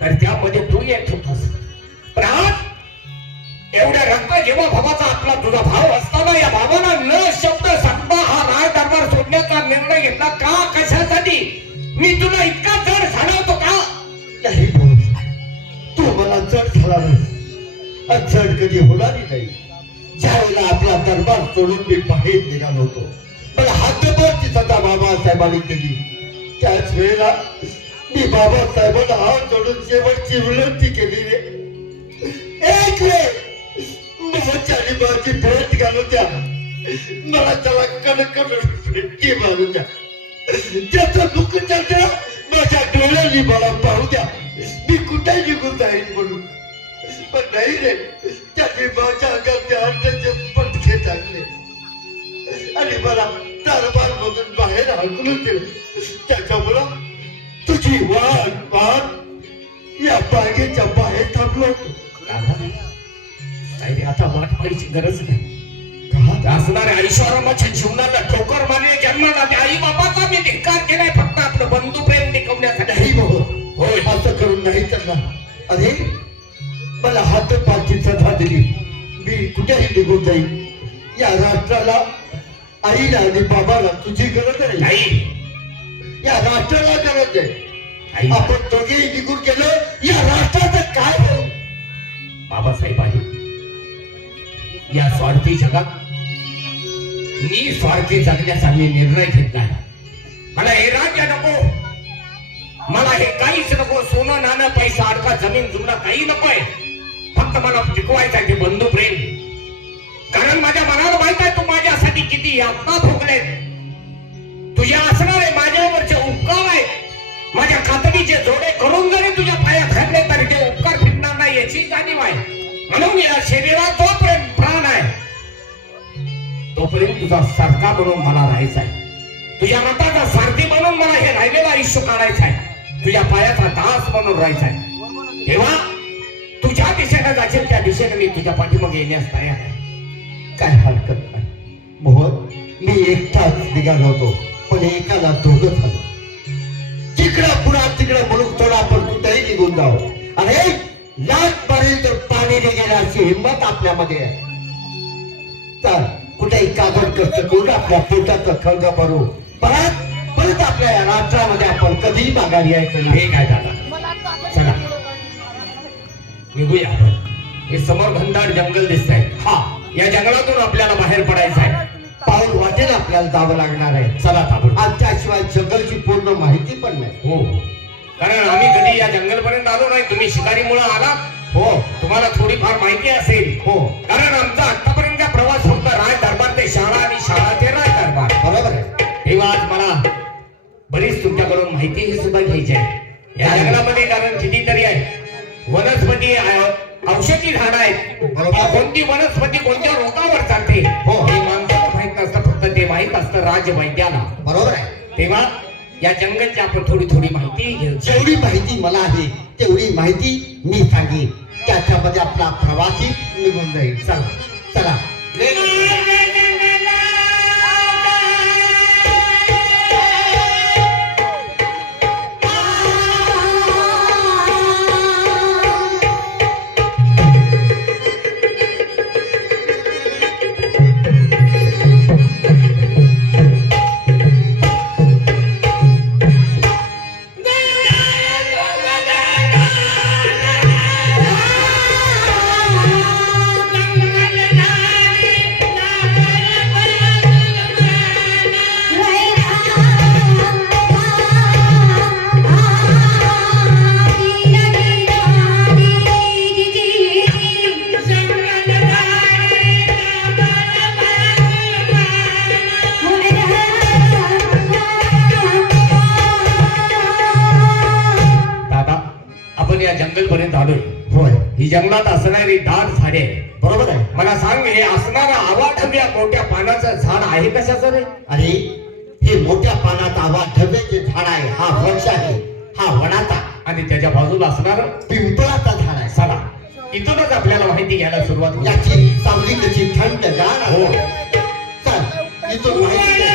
तर त्यामध्ये तू येत होतास. पण आज एवढ्या रक्त जेव्हा भावाचा आपला तुझा भाव असताना या भावाला न शब्द सांगता हा राज दरबार सोडण्याचा निर्णय घेतला का? कशासाठी? मी तुला इतका जड झाला का? नाही भाऊ, तू मला जड झाला नाही. जड कधी होणारही नाही. ज्या वेळेला आपला दरबार सोडून मी बाहेर निघालो होतो, मला हातभरची सदा बाबासाहेबांनी केली. त्याच वेळेला मी बाबासाहेबांना हात जोडून शेवटची विनंती केली रे. एक वेळ माझी माझी भेट घालू द्या. मला त्याला कडकड भेटकी मारू द्या. त्याचं दुःख चर्चा माझ्या डोळ्यांनी मला पाहू द्या. मी कुठे निघून जाईल म्हणून. पण नाही रे, त्याने माझ्या अंगाचे हाताचे पटके टाकले आणि मला दरबार मधून बाहेर हाकलून दिले. त्याच्यामुळं तुझी वाट पाहत या बागेच्या बाहेर थांबलो होतो. आता वाट पाहायची गरज नाही. असणाऱ्या ऐश्वरामाच्या जीवनाला ठोकर मारले, जन्माला त्या आई बाबाचा मी धिक्कार केलाय फक्त आपलं बंधू प्रेम टिकवण्यासाठी. नाही भाऊ, होय असं करून नाही करणार. अरे मला हातपाची सभा दिली, मी कुठेही निघून जाईल. या राष्ट्राला, आईला आणि बाबाला तुझी गरज नाही. या राष्ट्राला गरज आहे. आपण दोघेही निघून गेलो, या राष्ट्राचं काय होईल? बाबासाहेब आहे या स्वार्थी जगात मी स्वार्थी जगण्याचा मी निर्णय घेतलाय. मला हे राज्य नको, मला हे काहीच नको. सोनं नाणं पैसा अडका जमीन जुमला काही नकोय. फक्त मला टिकवायचं आहे ते बंधू प्रेम. कारण माझ्या मनाला माहित आहे तू माझ्यासाठी किती यातना भोगले. तुझ्या असणारे माझ्यावरचे उपकार आहे. माझ्या कातडीचे जोडे करून जरी तुझ्या पायात घातले तरी ते उपकार फिरणार नाही याची जाणीव आहे. म्हणून या शरीरात जो प्रेम प्राण आहे तोपर्यंत तुझा सारखा बनवून मला राहायचा आहे. तुझ्या मताचा सारथी बनवून मला हे राहिलेलं आयुष्य काढायचं आहे. तुझ्या पायाचा दास बनवून राहायचा आहे. तेव्हा तुझ्या दिशेने जाशील त्या दिशेने मी तुझ्या पाठीमागे येण्यास तयार आहे. काय हरकत नाही मोहन, मी एकटाच निघालो होतो पण एकाला दोघं झालो. तिकडं पुन्हा तिकडं म्हणून थोडा आपण कुठेही निघून जाऊ. अरे लाट मारेल तर पाणी निघेण्याची हिंमत आपल्यामध्ये आहे. तर कुठेही काबड कष्ट करून आपल्या पोटात खळग भरू. परत परत आपल्या या राष्ट्रामध्ये आपण कधीही माघारी यायचं नाही. हे काय दादा, चला निघूया आपण. हे समोर घनदाट जंगल दिसत आहे. हा, या जंगलातून आपल्याला बाहेर पडायचं आहे. पाऊल वाटेल आपल्याला जावं लागणार आहे. चला ताबड. आणि त्याशिवाय जंगलची पूर्ण माहिती पण नाही. हो, कारण आम्ही कधी या जंगलपर्यंत आलो नाही. तुम्ही शिकारीमुळे आला. हो तुम्हाला थोडीफार माहिती असेल. हो, कारण आमचा आतापर्यंतचा प्रवास फक्त राज दरबार ते शाळा आणि शाळा ते राज दरबार. बरोबर आहे. तेव्हा आज मला बरीच तुमच्याकडून माहिती ही सुद्धा घ्यायची आहे. या जंगलामध्ये कारण कितीतरी आहे वनस्पती, औषधी झाडं आहेत. बरोबर. कोणती वनस्पती कोणत्या रोगावर चालते हो. हे माणसाला माहित नसतं, फक्त ते माहित असतं राजवैद्याला. बरोबर आहे. तेव्हा या जंगलची आपण थोडी थोडी माहिती घेऊ. जेवढी माहिती मला आहे तेवढी माहिती मी सांगेन. त्याच्यामध्ये आपला प्रवासी निघून जाईल. चला चला. जंगलपर्यंत आलोय. होय, ही जंगलात असणारी दाट झाडे आहे. बरोबर आहे. मला सांग, हे असणारं आवाढव्य मोठ्या पानाचं झाड आहे कशाचं रे? अरे हे मोठ्या पानात आवाढव्याचे झाड आहे. हा वृक्ष आहे, हा वनाचा. आणि त्याच्या बाजूला असणारं पिंपळाचा झाड आहे. चला इथूनच आपल्याला माहिती घ्यायला सुरुवात होईल. याची सावली कशी थंड गार आहे. हो. चल इथून माहिती घे.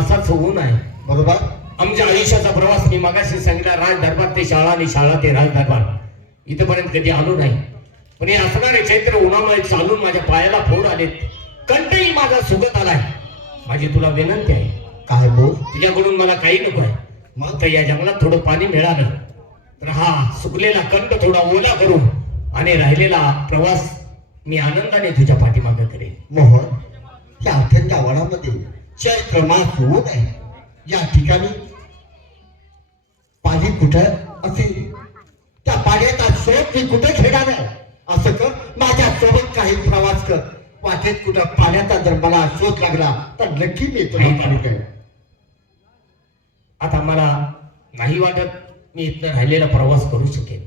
असाच ऊन आहे. बरोबर. आमच्या आयुष्याचा प्रवास मी मगाशी सांगितला, राज दरबार ते शाळा आणि शाळा ते राज दरबार, इथपर्यंत कधी आलो नाही. पण हे असणारे चैत्र उन्हामुळे चालून माझ्या पायाला फोड आलेत, कंठही माझा सुगत आलाय. माझी तुला विनंती आहे, काय बोल. तुझ्याकडून मला काही नको आहे. मग तर या जंगलात थोडं पाणी मिळालं तर हा सुकलेला कंठ थोडा ओला करून आणि राहिलेला प्रवास मी आनंदाने तुझ्या पाठीमागे करेन. मोहन, या अथंड वनामध्ये चैत्र मास ऊन आहे. या ठिकाणी पाणी कुठं असेल, त्या पाण्याचा शोध मी कुठे घेणार आहे. असं कर, माझ्या सोबत काही प्रवास कर. वाटेत कुठं पाण्याचा जर मला शोध लागला तर नक्की मी तुला पाणी देईन. आता मला नाही वाटत मी इथनं राहिलेला प्रवास करू शकेन.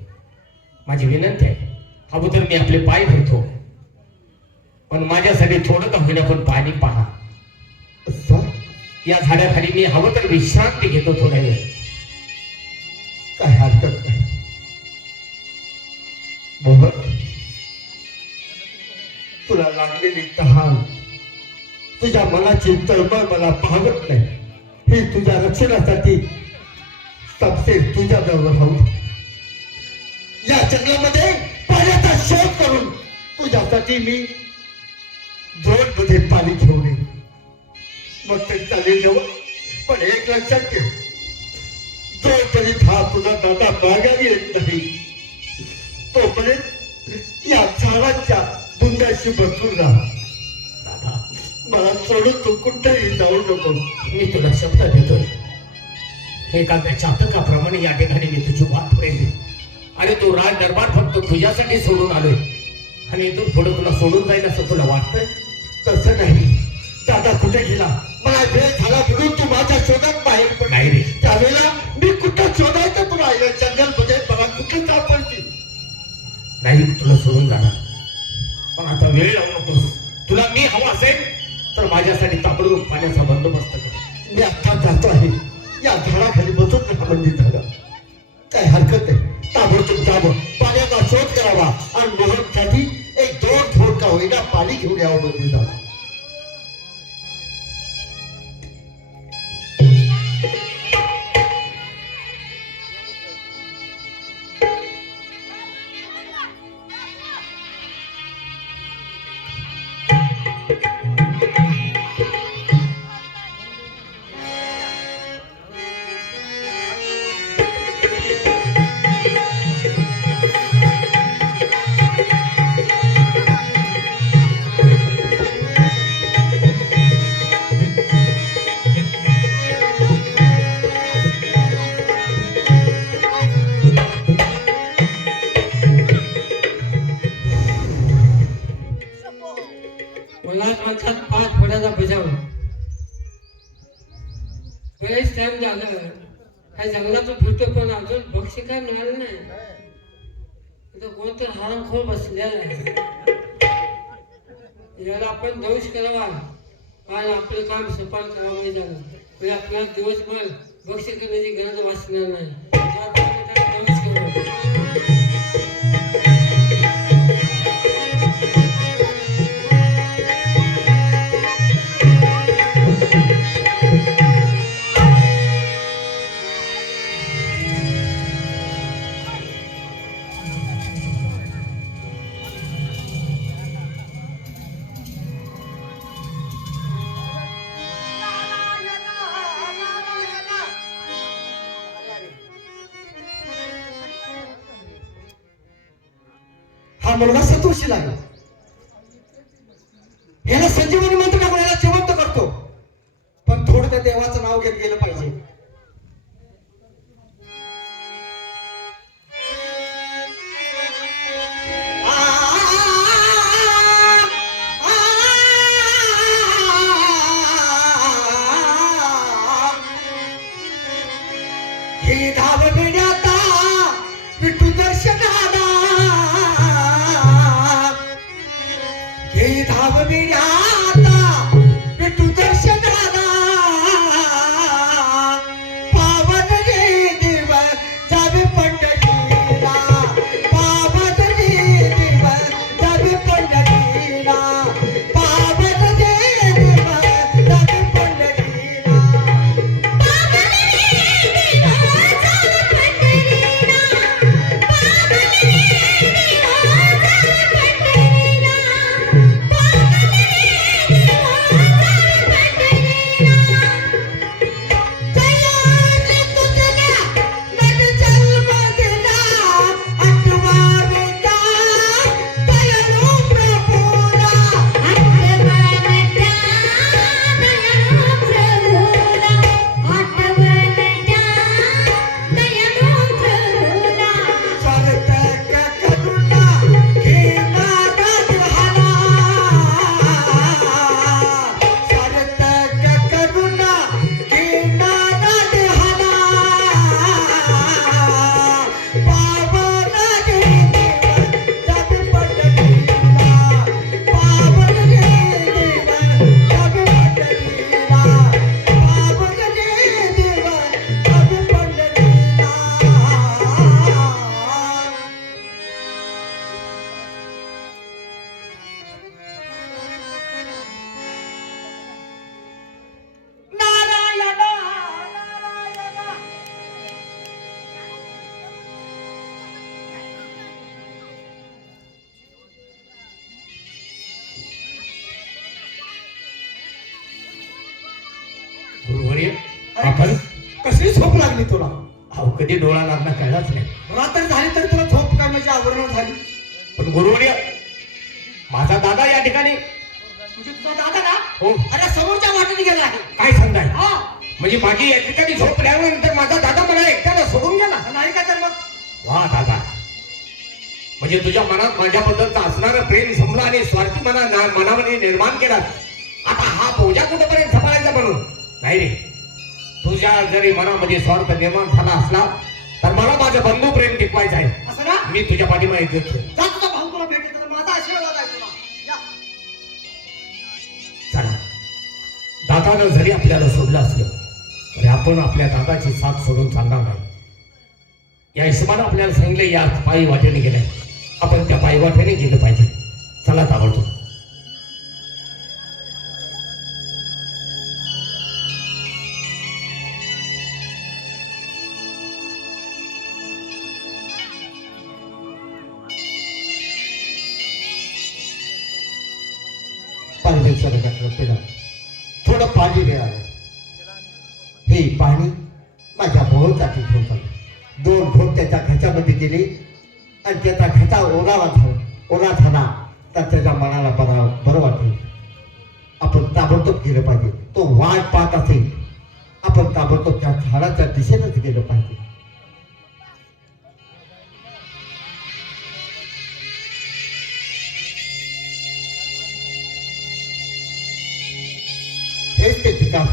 माझी विनंती आहे, हवं तर मी आपले पाय धुतो, पण माझ्यासाठी थोडं का होईना पण पाणी पहा. असं या झाडाखाली मी हवं तर विश्रांती घेतो थोड्या वेळ. काय हरकत नाही. मोहन, तुला लागलेली तहान, तुझ्या मनाची तळमळ मला पाहत नाही. ही तुझ्या रक्षणासाठी सबसे तुझ्या जवळ राहू. या जंगलामध्ये पाण्याचा शोध करून तुझ्यासाठी मी मध्ये पाणी घेऊन येईन. मग ते चालेल जवळ. पण एक लक्षात ठेव, जोपर्यंत हा तुझा दादा माघारी येत नाही तोपर्यंत या झाडाच्या बुंदाशी बसून राहा. दादा, मला सोडून तू कुठेही जाऊ नको. मी तुला शब्द देतोय, एखाद्या चातकाप्रमाणे या ठिकाणी मी तुझी वाट पाहिली आणि तो राज दरबार फक्त तुझ्यासाठी सोडून आलोय आणि इथून पुढे तुला सोडून जाईल असं तुला वाटतंय? तसं नाही. दादा कुठे गेला, मला वेळ झाला म्हणून तू माझ्या शोधात बाहेर पड. नाही रे, त्यावेळेला मी कुठं शोधायचं तुला? या जंगल मध्ये मला कुठं सापडतील? नाही तुला सोडून जाणार, पण आता वेळ लावू नकोस. तुला मी हवा असेल तर माझ्यासाठी ताबडतोब पाण्याचा बंदोबस्त कर. मी आता जातो आहे. या झाडाखाली बसून म्हणजे झालं. काय हरकत नाही, ताबडतोब जावं, पाण्याचा शोध करावा आणि मोहनसाठी एक 2 थोड का होईना पाणी घेऊन यावं म्हणजे झालं. मला माणसात 5 फुटाचा बजाव बरेच टाइम झाला. काय जंगलातून फिरतो पण अजून बक्षी काय मिळालं नाही. इथं कोणतर हरणखोर बसलेला आहे. याला आपण दौश करावा, काल आपलं काम सफल करावं झालं. म्हणजे आपल्याला दिवसभर बक्षी करण्याची गरज वाचणार नाही. दौश करावा. हा मुलगा संतोषी लागला. ह्याला संजीवनी मंत्र टाकून याला जिवंत करतो. पण थोडं त्या देवाचं नाव घेत गेलं पाहिजे. हे धाव बिड्याता विठू दर्शनाला, हे धाव बिड्याता विठू दर्शनाला, पावन रे देव जावे पंढरीला, पावन रे देव जावे पंढरीला, पावन रे देव जावे पंढरीला. गुरुवर्य अरे आपण कसली झोप लागली तुला अहो कधी डोळा लागला कळलाच नाही. रात्र झाली तरी तुला झोप काय म्हणजे आवरण झाली पण गुरुवर्य माझा दादा या ठिकाणी म्हणजे तुझा दादा ना हो अरे समोरच्या वाटेने गेला आहे काय सांगताय हा म्हणजे माझी या ठिकाणी झोप लागल्यानंतर माझा दादा मला एकट्याला सोडून गेला. नाही का तर मग वा दादा म्हणजे तुझ्या मनात माझ्याबद्दलचं असणारं प्रेम संभ्र आणि स्वार्थी मनामध्ये निर्माण केला. आता हा बोजा कुठेपर्यंत सांभाळायचा म्हणून नाही रे. तुझ्या जरी मनामध्ये स्वार्थ निर्माण झाला असला तर मला माझं बंधू प्रेम टिकवायचं आहे. असं ना मी तुझ्या पाठीमागे घेतो. जा तुझा भाऊ तुला भेटत तर माझा आशीर्वाद आहे तुला या. चला दादानं जरी आपल्याला सोडलं असलं तरी आपण आपल्या दादाची साथ सोडून चालणार नाही. या हिशोबानं आपल्याला सांगितलं या पायी वाटेने गेलाय आपण त्या पायी वाटेने गेलं पाहिजे. चला ताबडतोब परमेश्वराच्या थोडं पाणी मिळालं. हे पाणी माझ्या भोवताची घेऊन चाललं. 2 घोट त्याच्या घशामध्ये गेले आणि त्याचा घसा ओला झाला तर त्याच्या मनाला बरं वाटेल. आपण ताबडतोब गेलं पाहिजे. तो वाट पाहत असेल आपण ताबडतोब त्या झाडाच्या दिशेनेच गेलं पाहिजे. हेच ते ठिकाण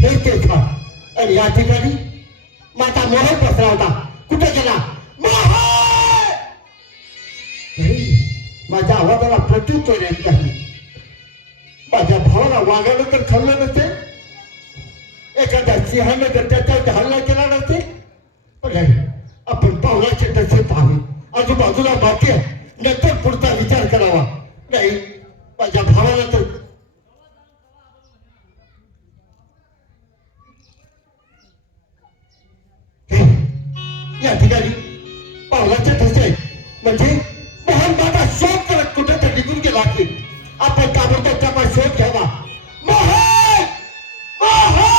हेच ते झाड आणि या ठिकाणी माझा मोह पसरा होता. कुठे गेला मोह? माझ्या आवाजाला प्रत्युत्तर येत नाही. माझ्या भावाला वागायला तर खाल्लं नसते. एखाद्या सिंहाने तर त्याच्यावर हल्ला केला नसते. पण नाही आपण पावलाचे तसे पाहावे. आजूबाजूला बाकी आहे नंतर पुढचा विचार करावा. नाही माझ्या भावाला तर या ठिकाणी पावलाचे ठसे म्हणजे मोहन बाबा शोध करत कुठे तर निघून गेला की आपण ताबडतोब त्याचा शोध घ्यावा. मोहन! मोहन!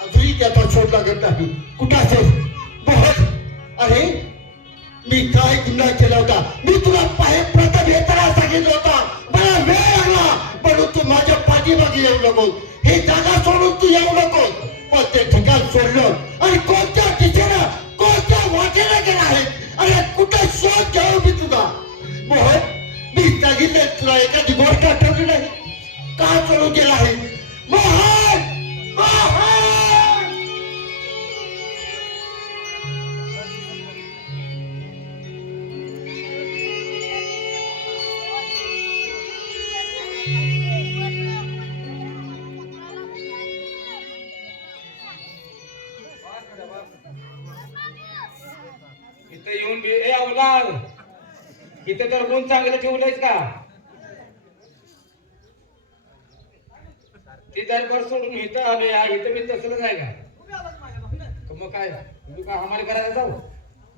अजूनही त्याचा शोध लागत नाही. कुठं असेल मोहन? अरे मी काय गुन्हा केला होता? मी तुला प्रथम येताना सांगितलं होता मला वेळ लागला म्हणून तू माझ्या पाठीमागे येऊ नको. हे जागा सोडून तू येऊ नको. पण ते ठिकाण सोडलं आणि कोणत्या दिशेनं कोणत्या वाटेनं गेला आहे? अरे कुठं शोध घ्यावं मी तुझा? मोहन मी सांगितलं तुला एखादी गोष्ट आठवली नाही का सोडून गेला आहे? मोहन! मोहन! इथं येऊन ए अवलाद इथं तर गुण चांगलं ठेवलंयस का? ते दरबार सोडून इथं आले इथं मी तसलंच आहे का? मग काय तुम्ही काय हमारे करायला जाऊ?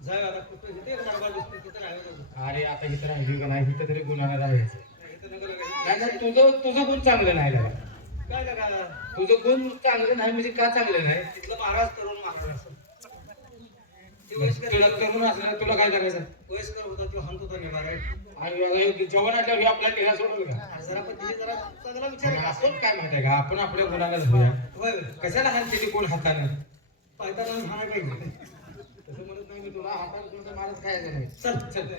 जाऊ आता कुठं जिथे दरबार दिसतो तिथे राहायला. अरे आता इथं राहिली का नाही इथं तरी गुन्हागार आहे. इथं नगर नाही नाही, तुझं गुण चांगलं नाही ना. काय का काय तुझं गुण चांगलं नाही म्हणजे का चांगलं नाही? तिथलं महाराज तरुण महाराज असं ते वयस्कर तुला तरुण असलं तुला काय करायचं? वयस्कर होता तो हंत होता निभार आहे. आणि जेवण आल्यावर हे आपल्याला टिका सोडल का? आणि जरा पण तिथे जरा चांगला विचार करा. आपण काय माहितीये का आपण आपल्या गुणाला धरूया. होय कशाला हात कोण हातानं? पायताना म्हणायला पाहिजे. तसं म्हणत नाही मी तुला हातानं कोणतं मारत खायचं नाही. चल चल.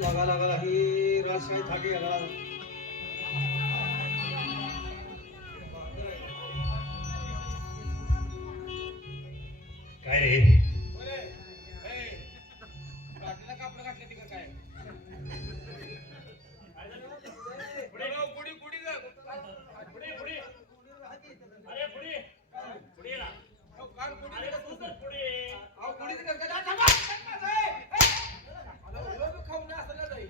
लागा लागा ही राजशाही थाटी आला काय रे बरे, ए, काठीला कापडं घातलं ती का काय? पुढे, पुढे जा. पुढे अरे पुढे ना अहो, कान पुढे अरे गेलं तू तुझं. तर पुढे अहो, पुढेच कर. जा, थांबा. थांबा, ए, ए. आता उभं खाऊन नाही असं नाही जाईल.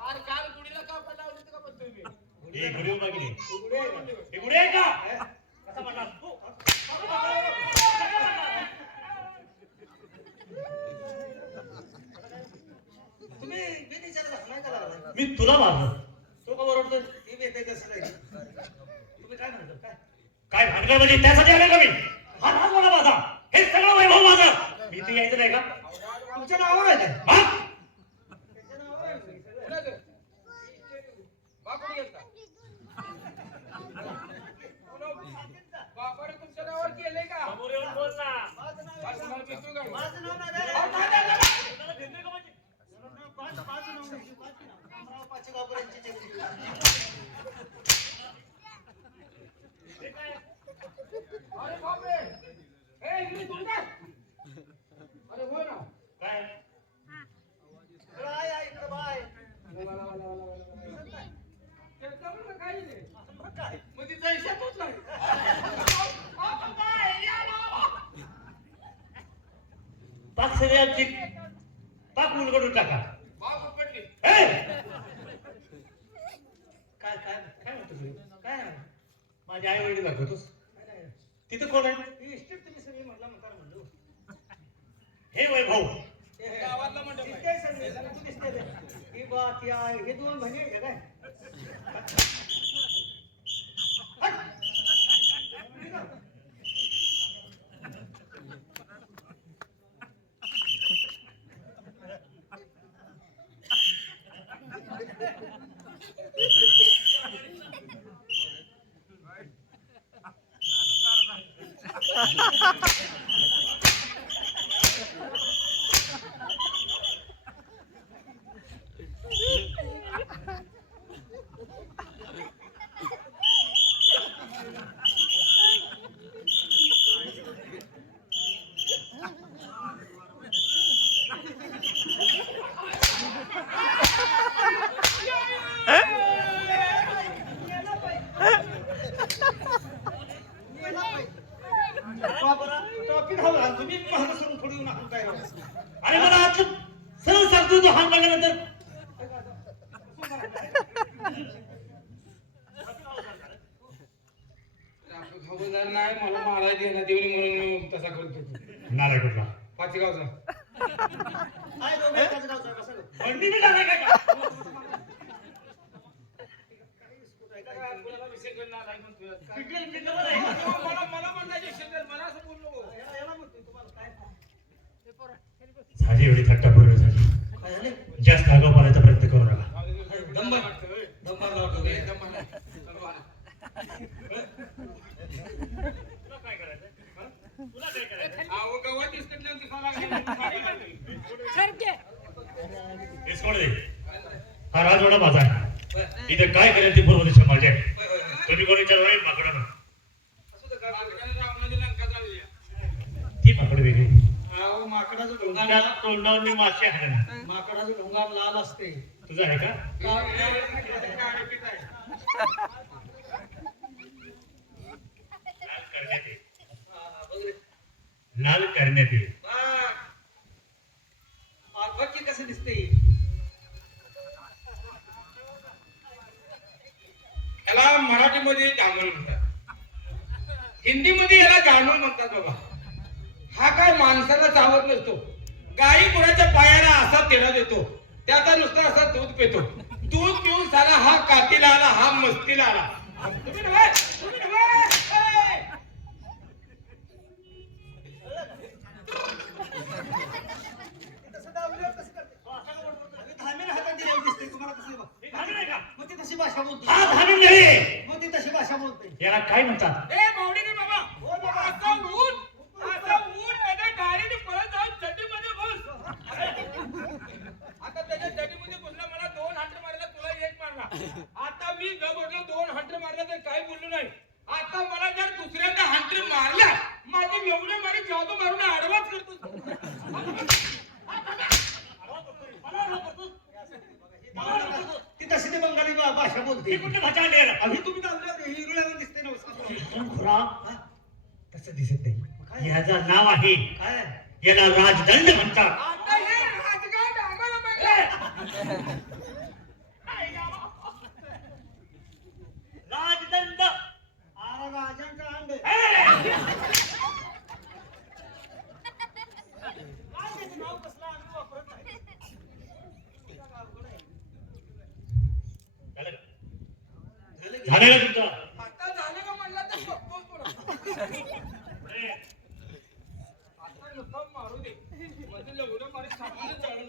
अरे काल गुढीला कापड लावली होती का म्हणतोय मी? हे गुढी उभा केली हे गुढी आहे का कसा म्हणला तू तुम्ही बेनीच्याला नाही का लागला? मी तुला मारलं तो का बरोबर ही बेते कसं नाही तुम्ही काय म्हणतो काय काय भानगड म्हणजे त्यासाठी आले का मी हा नाच मला माझा हे सगळं वैभव माझं मी इथे यायचं नाही का तुमच्या नावावर आहे काय हा त्याच्या नावावर आहे मी सगळं. कुणाचं? बापून गेलता. बापाने तुमच्या नावावर केलंय का? समोर येऊन बोल ना माझं नाव आज तुम्हाला भेटतो का? माझं नाव नाही अहो, आहे. नाही, नाही, नाही. तुला भेटतोय का म्हणजे माझं नाव नाही. अमराव पाचगावकरांची जगली. हे काय अरे बापरे. ए, इकडे तू काय? अरे हो ना. काय इकडं आहे, इकडं बाय. त्याच्यावर का काही नाही. मग काय मग तिचा हिशोबच नाही. पाक सगळ्यांची पाक उलगडून टाका बाप पडली. हे काय काय काय म्हणतो तुम्ही काय नाही माझ्या आई वडील दाखवतोस काय नाही. तिथं कोण आहे ही इस्टेट तुम्ही सगळी म्हणला म्हणलो हे वैभव गावातला मंडप आहे. दिसतंय सगळे, सगळे तू दिसतंय ते. ही बात या हे दोन म्हणे आहे का काय टॉपिक हवा तुम्ही महाग सोडून थोडी येऊन आपण काय राहू. अरे मला आज सरळ सांगतो तू हात मारल्यानंतर आपलं खबरदार नाही मला मारायला देण्यात येऊन म्हणून मी तसा करतो तू. नाला कुठला पाचगावचा. आहे दोन एकाच गावचा कसं गं? बंडी बी झालाय काय का कुणाला विषय करून आलाय म्हणतोय. पिकलं पिकलं बरं आहे. मला म्हणायचे शेंदर मला असं बोललो. याला म्हणतोय तुम्हाला काय झाली एवढी थट्टा पूर्ण झाली काय झाले जास्त आगाऊ पाण्याचा प्रयत्न करू नका दंबार लावतो काय तुला काय करायचं तुला काय करायचं अहो गव्हाची इस्टेटला दिसायला लागली. हे सोड दे हा राजवाडा माझा आहे इथं काय करेल ती पूर्व दिशा माझी आहे तुम्ही कोणी विचारलं माकडा असं तर का? मागच्यानं रावणाची लंका चालली आहे. ती माकड वेगळी अहो माकडाचं ढोंगाण त्यात तोंडावर मी मासे आहे ना माकडाचं ढोंगाण लाल असते तुझं आहे का गाडीत आहे. लाल करण्यात येईल लाल करण्यात येईल बघ कसं दिसते याला मराठीमध्ये जांभळ म्हणतात, हिंदीमध्ये याला जाणून म्हणतात बाबा. हा काय माणसाला चावत नसतो, गाई गुराच्या पायाला असा तेढा देतो, त्याचा नुसता असा दूध पितो. दूध पिऊन साला हा कातीला आला, हा मस्तीला आला. तुम्ही नव्हे, तुम्ही नव्हे. ए! तसं दाबल्यावर कसं करते आम्ही धामीन हातात दिल्यावर दिसते तुम्हाला कसं बघ हे धामी नाही का मग ती तशी भाषा बोलते हा धामी नाही मग ती तशी भाषा बोलते याला काय म्हणतात ए मावडी रे बाबा, असा ऊन त्याच्या डायरेक्ट पळत जाऊन चड्डीमध्ये घुस. आता त्याच्या चड्डीमध्ये घुसला, मला 2 हंटर मारला, तुला 1 मारला. आता मी गबडलो 2 हंटर मारला तर काही बोललो नाही. आता मला जर दुसऱ्यांदा हंटर मारला माझे एवढे मारी जादू मारून आडवाच करतो. ती तशी ते बंगाली भाषा बोलते. ही कुठली भाषा आणली यार? अभि तुम्ही हिरोला दिसते ना. इथून खुरा तसं दिसत नाही. याचं नाव आहे, काय याला राजदंड म्हणतात. आता हे राजघाट आम्हाला म्हणलं. राजदंड. अरे राजांचा अंड. नाव कसलं आम्ही वापरत नाही. झालं का तुमचं? आता झालं का म्हणलं तर बघतोच तुला. आता नुसतं मारू दे. म्हणजे एवढं मारी सामानच जाणून.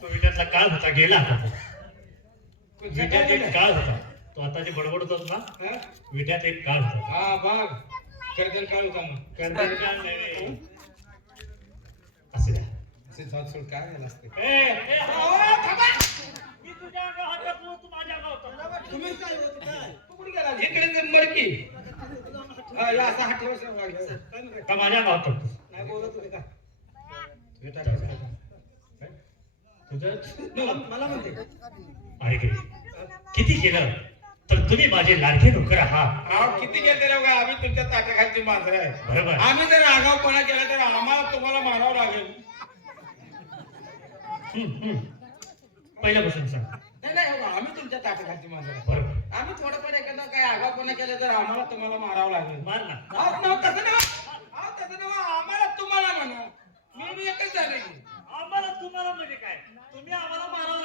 तो विट्यातला काळ होता, गेला आता. कुठच्या विट्यात काय एक झालं? काळ होता. तो आता जे बडबडत होता ना, हा? विट्यात एक काळ होता. हा बघ कर्दल काय होता मग कर्दळ काळ नाही. असं द्या. असे जात सोड काय झालं असते. मी तुझ्या अंगावर हात टाकलो, तू माझ्या अंगावर हात टाकला. तुम्ही काय होत काय? तू कुठे गेला इकडे ते मडकी. हा, या असा हात ठेवायचा वागला. काय नाही का माझ्या अंगावर टाकतो? नाही बोलत होते का हे टाकायचं का? तुझं मला म्हणते ऐक रे. किती केलं तर तुम्ही माझे लाडके नोकर आहात. अहो, किती गेले रे बघा, आम्ही तुमच्या ताटाखालची मांजरं आहे. बरोबर. आम्ही जर आगाऊपणा केला तर आम्हाला तुम्हाला मारावं लागेल. पहिल्यापासून सांग. नाही नाही हो, आम्ही तुमच्या ताटाखालची मांजरं आहे. बरोबर. आम्ही थोडंफार एखादा काय आगाऊपणा केला तर आम्हाला तुम्हाला मारावं लागेल. मार ना. अहो, नव, तसं नव. अहो, तसं नव. आम्हाला तुम्हाला म्हणा. मी एकच झाले. आम्हाला तुम्हाला म्हणजे काय? तुम्ही आम्हाला मारावं